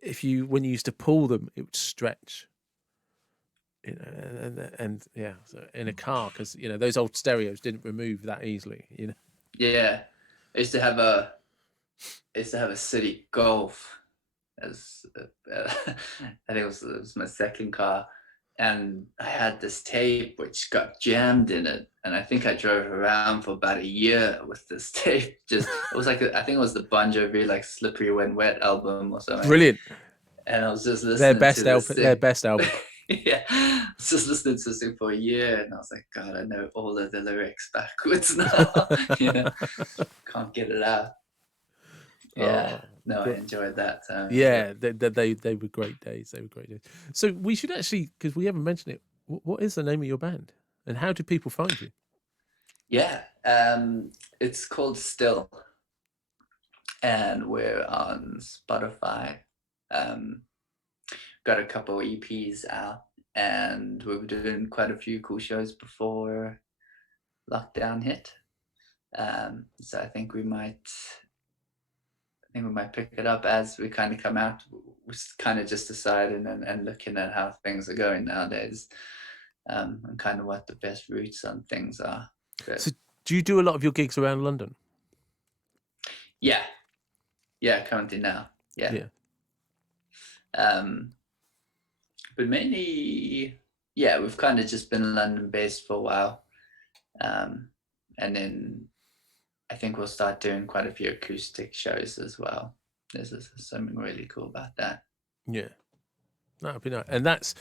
if you when you used to pull them, it would stretch. And yeah, so in a car, because those old stereos didn't remove that easily. yeah. I used to have a I used to have a City Golf as I think it was my second car, and I had this tape which got jammed in it, and I think I drove around for about a year with this tape. Just it was like I think it was the Bon Jovi like "Slippery When Wet" album or something, Brilliant. and I was just Their listening to best this album. Their thing. best album. Yeah, I was just listening to this thing for a year, and I was like, God, I know all of the lyrics backwards now. Can't get it out. Yeah, Oh, no, I but enjoyed that time of it. yeah, they were great days. They were great days. So we should actually, because we haven't mentioned it. What is the name of your band, and how do people find you? Yeah, it's called Still, and we're on Spotify. Um, got a couple EPs out, and we were doing quite a few cool shows before lockdown hit. So I think we might pick it up as we kind of come out. We're kind of just deciding and looking at how things are going nowadays, and kind of what the best routes on things are. But So do you do a lot of your gigs around London? yeah, yeah, currently now, yeah. Yeah. Um, but mainly, yeah, we've kind of just been London based for a while, and then I think we'll start doing quite a few acoustic shows as well. there's something really cool about that. Yeah, that'd be nice. And that's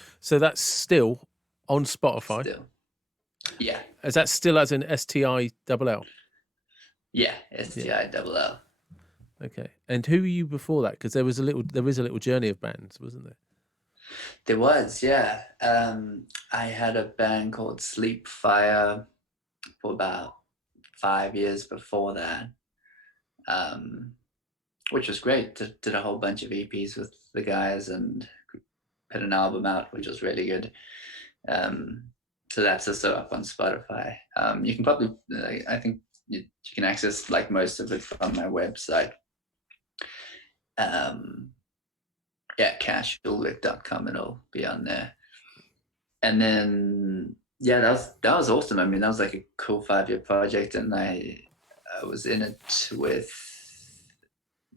still on Spotify. Still, yeah, Is that still as an STILL? yeah, Yeah. STILL. Okay. And who were you before that? Because there is a little journey of bands, wasn't there? There was, yeah. I had a band called Sleep Fire for about 5 years before that, um, which was great. Did a whole bunch of EPs with the guys and put an album out, which was really good. Um, so that's also up on Spotify. You can probably, I think you can access like most of it from my website. Yeah, cashulrich.com, it'll be on there. And then yeah, that was awesome. I mean, that was like a cool 5-year project, and I was in it with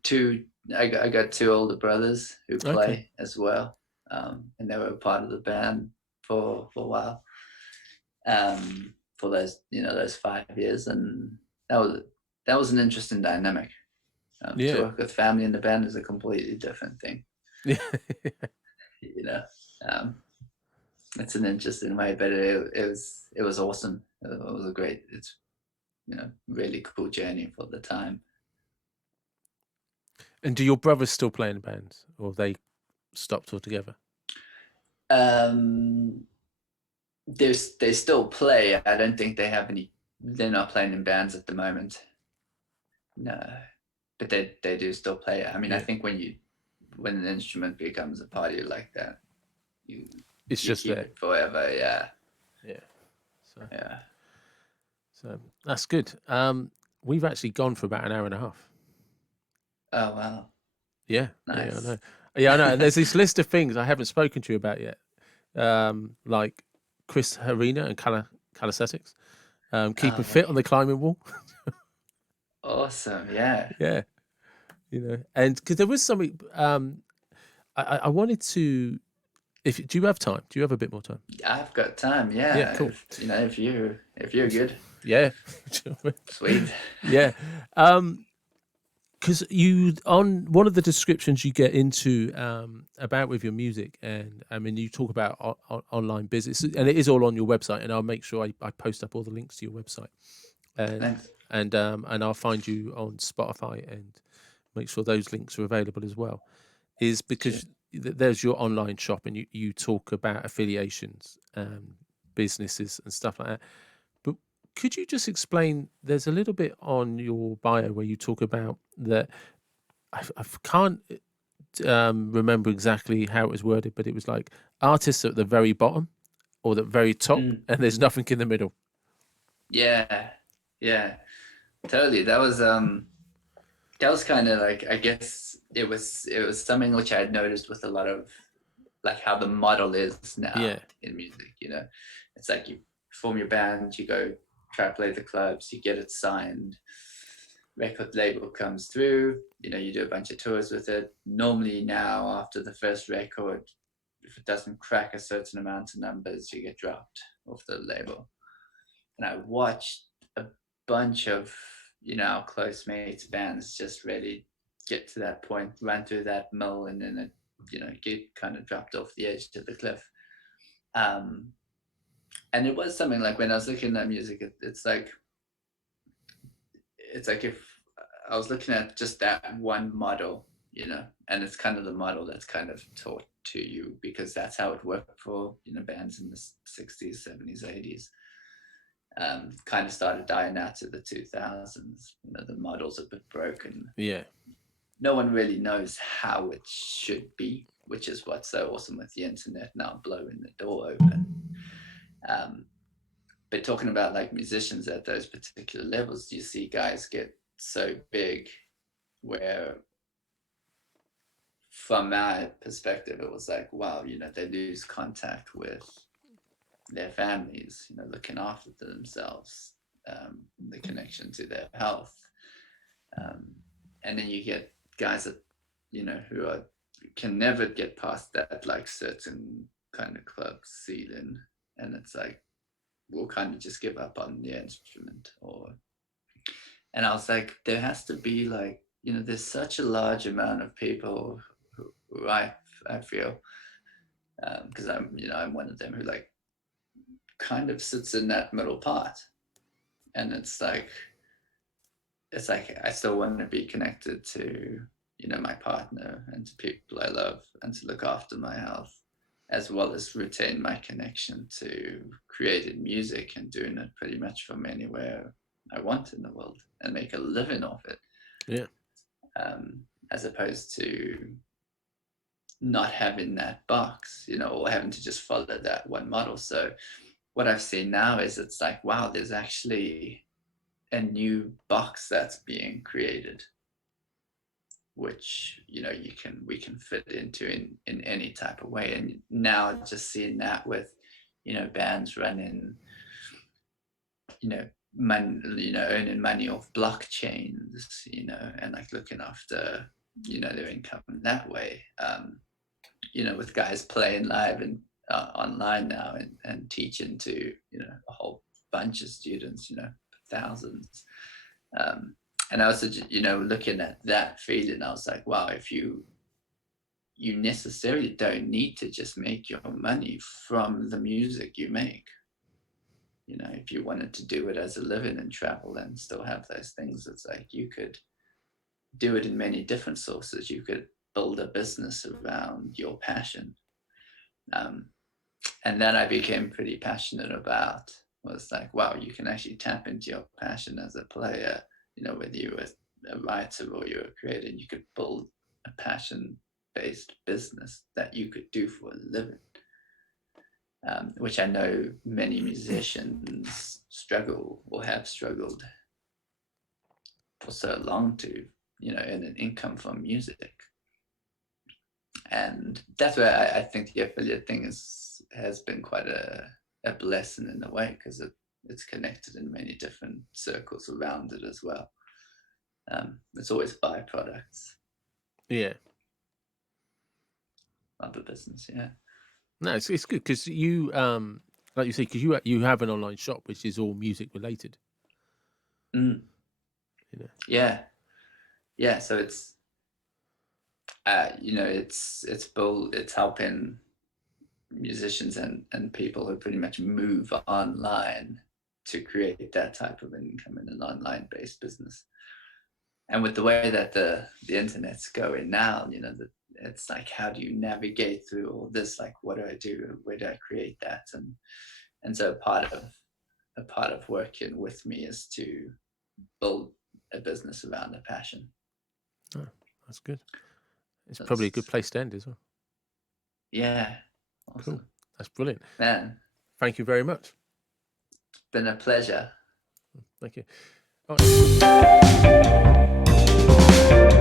two. I got two older brothers who Okay. play as well, and they were a part of the band for a while. For those 5 years, and that was an interesting dynamic. To Yeah. work with family in the band is a completely different thing. Yeah. You know, um, it's an interesting way, but it was awesome. It was a great, it's really cool journey for the time. And do your brothers still play in bands, or have they stopped altogether? Um, they still play. I don't think they have any. They're not playing in bands at the moment. No, but they do still play. I mean, I Yeah. think when an instrument becomes a party like that, you It's you just keep there. it forever. Yeah, Yeah. So yeah. so that's good. We've actually gone for about an hour and a half. Oh wow, Yeah. Yeah, I nice. know. Yeah, I know. And there's this list of things I haven't spoken to you about yet. Like Chris Harina and calisthenics. Keeping Oh, fit on wicked. the climbing wall. Awesome. Yeah. Yeah. And because there was something I wanted to. If do you have time? Do you have a bit more time? I've got time. Yeah, Yeah. cool. If you're good, Yeah, sweet. yeah. Because you on one of the descriptions you get into about with your music, and I mean you talk about online business, and it is all on your website, and I'll make sure I post up all the links to your website, and Thanks. and I'll find you on Spotify and make sure those links are available as well. Is Sure. because there's your online shop, and you talk about affiliations, businesses, and stuff like that. But could you just explain? There's a little bit on your bio where you talk about that. I can't remember exactly how it was worded, but it was like artists at the very bottom or the very top, Mm. and there's nothing in the middle. Yeah. Yeah. Totally. That was kind of like, I guess it was something which I had noticed with a lot of like how the model is now Yeah, in music. It's like you form your band, you go try to play the clubs, you get it signed, record label comes through, you do a bunch of tours with it. Normally now after the first record, if it doesn't crack a certain amount of numbers, you get dropped off the label. And I watched a bunch of close mates bands just really get to that point, run through that mill, and then it get kind of dropped off the edge to the cliff. And it was something like when I was looking at music, it's like if I was looking at just that one model, and it's kind of the model that's kind of taught to you because that's how it worked for bands in the 60s, 70s, 80s. Kind of started dying out to the 2000s. The model's a bit broken. yeah, No one really knows how it should be, which is what's so awesome with the internet now blowing the door open. But talking about like musicians at those particular levels, you see guys get so big where from my perspective it was like, wow, they lose contact with their families, looking after themselves, the connection to their health. And then you get guys that, who can never get past that, like certain kind of club ceiling. And it's like, we'll kind of just give up on the instrument. And I was like, there has to be like there's such a large amount of people who I feel, because I'm one of them who like kind of sits in that middle part, and it's like I still want to be connected to my partner and to people I love, and to look after my health, as well as retain my connection to creating music and doing it pretty much from anywhere I want in the world, and make a living off it, Yeah. as opposed to not having that box, or having to just follow that one model. So what I've seen now is it's like, wow, there's actually a new box that's being created, which we can fit into in any type of way. And now just seeing that with bands running, earning money off blockchains, and like looking after their income in that way, with guys playing live and online now, and teaching to a whole bunch of students, thousands. And I was looking at that feed, and I was like, wow, if you necessarily don't need to just make your money from the music you make. If you wanted to do it as a living and travel and still have those things, it's like you could do it in many different sources. You could build a business around your passion. And then I became pretty passionate about, was like, wow, you can actually tap into your passion as a player, whether you're a writer or you're a creator, you could build a passion-based business that you could do for a living. Which I know many musicians struggle, or have struggled for so long to, earn an income from music. And that's where I think the affiliate thing has been quite a blessing in a way, because it's connected in many different circles around it as well. It's always byproducts. Yeah. Of the business, yeah. No, it's good because you, like you say, because you have an online shop which is all music related. Yeah. So it's it's helping musicians and people who pretty much move online to create that type of income in an online based business. And with the way that the internet's going now, it's like, how do you navigate through all this? Like, what do I do? Where do I create that? And so a part of working with me is to build a business around a passion. Oh, that's good. It's probably a good place to end as well. Yeah. Awesome. Cool. That's brilliant. Man. Thank you very much. It's been a pleasure. Thank you. All right.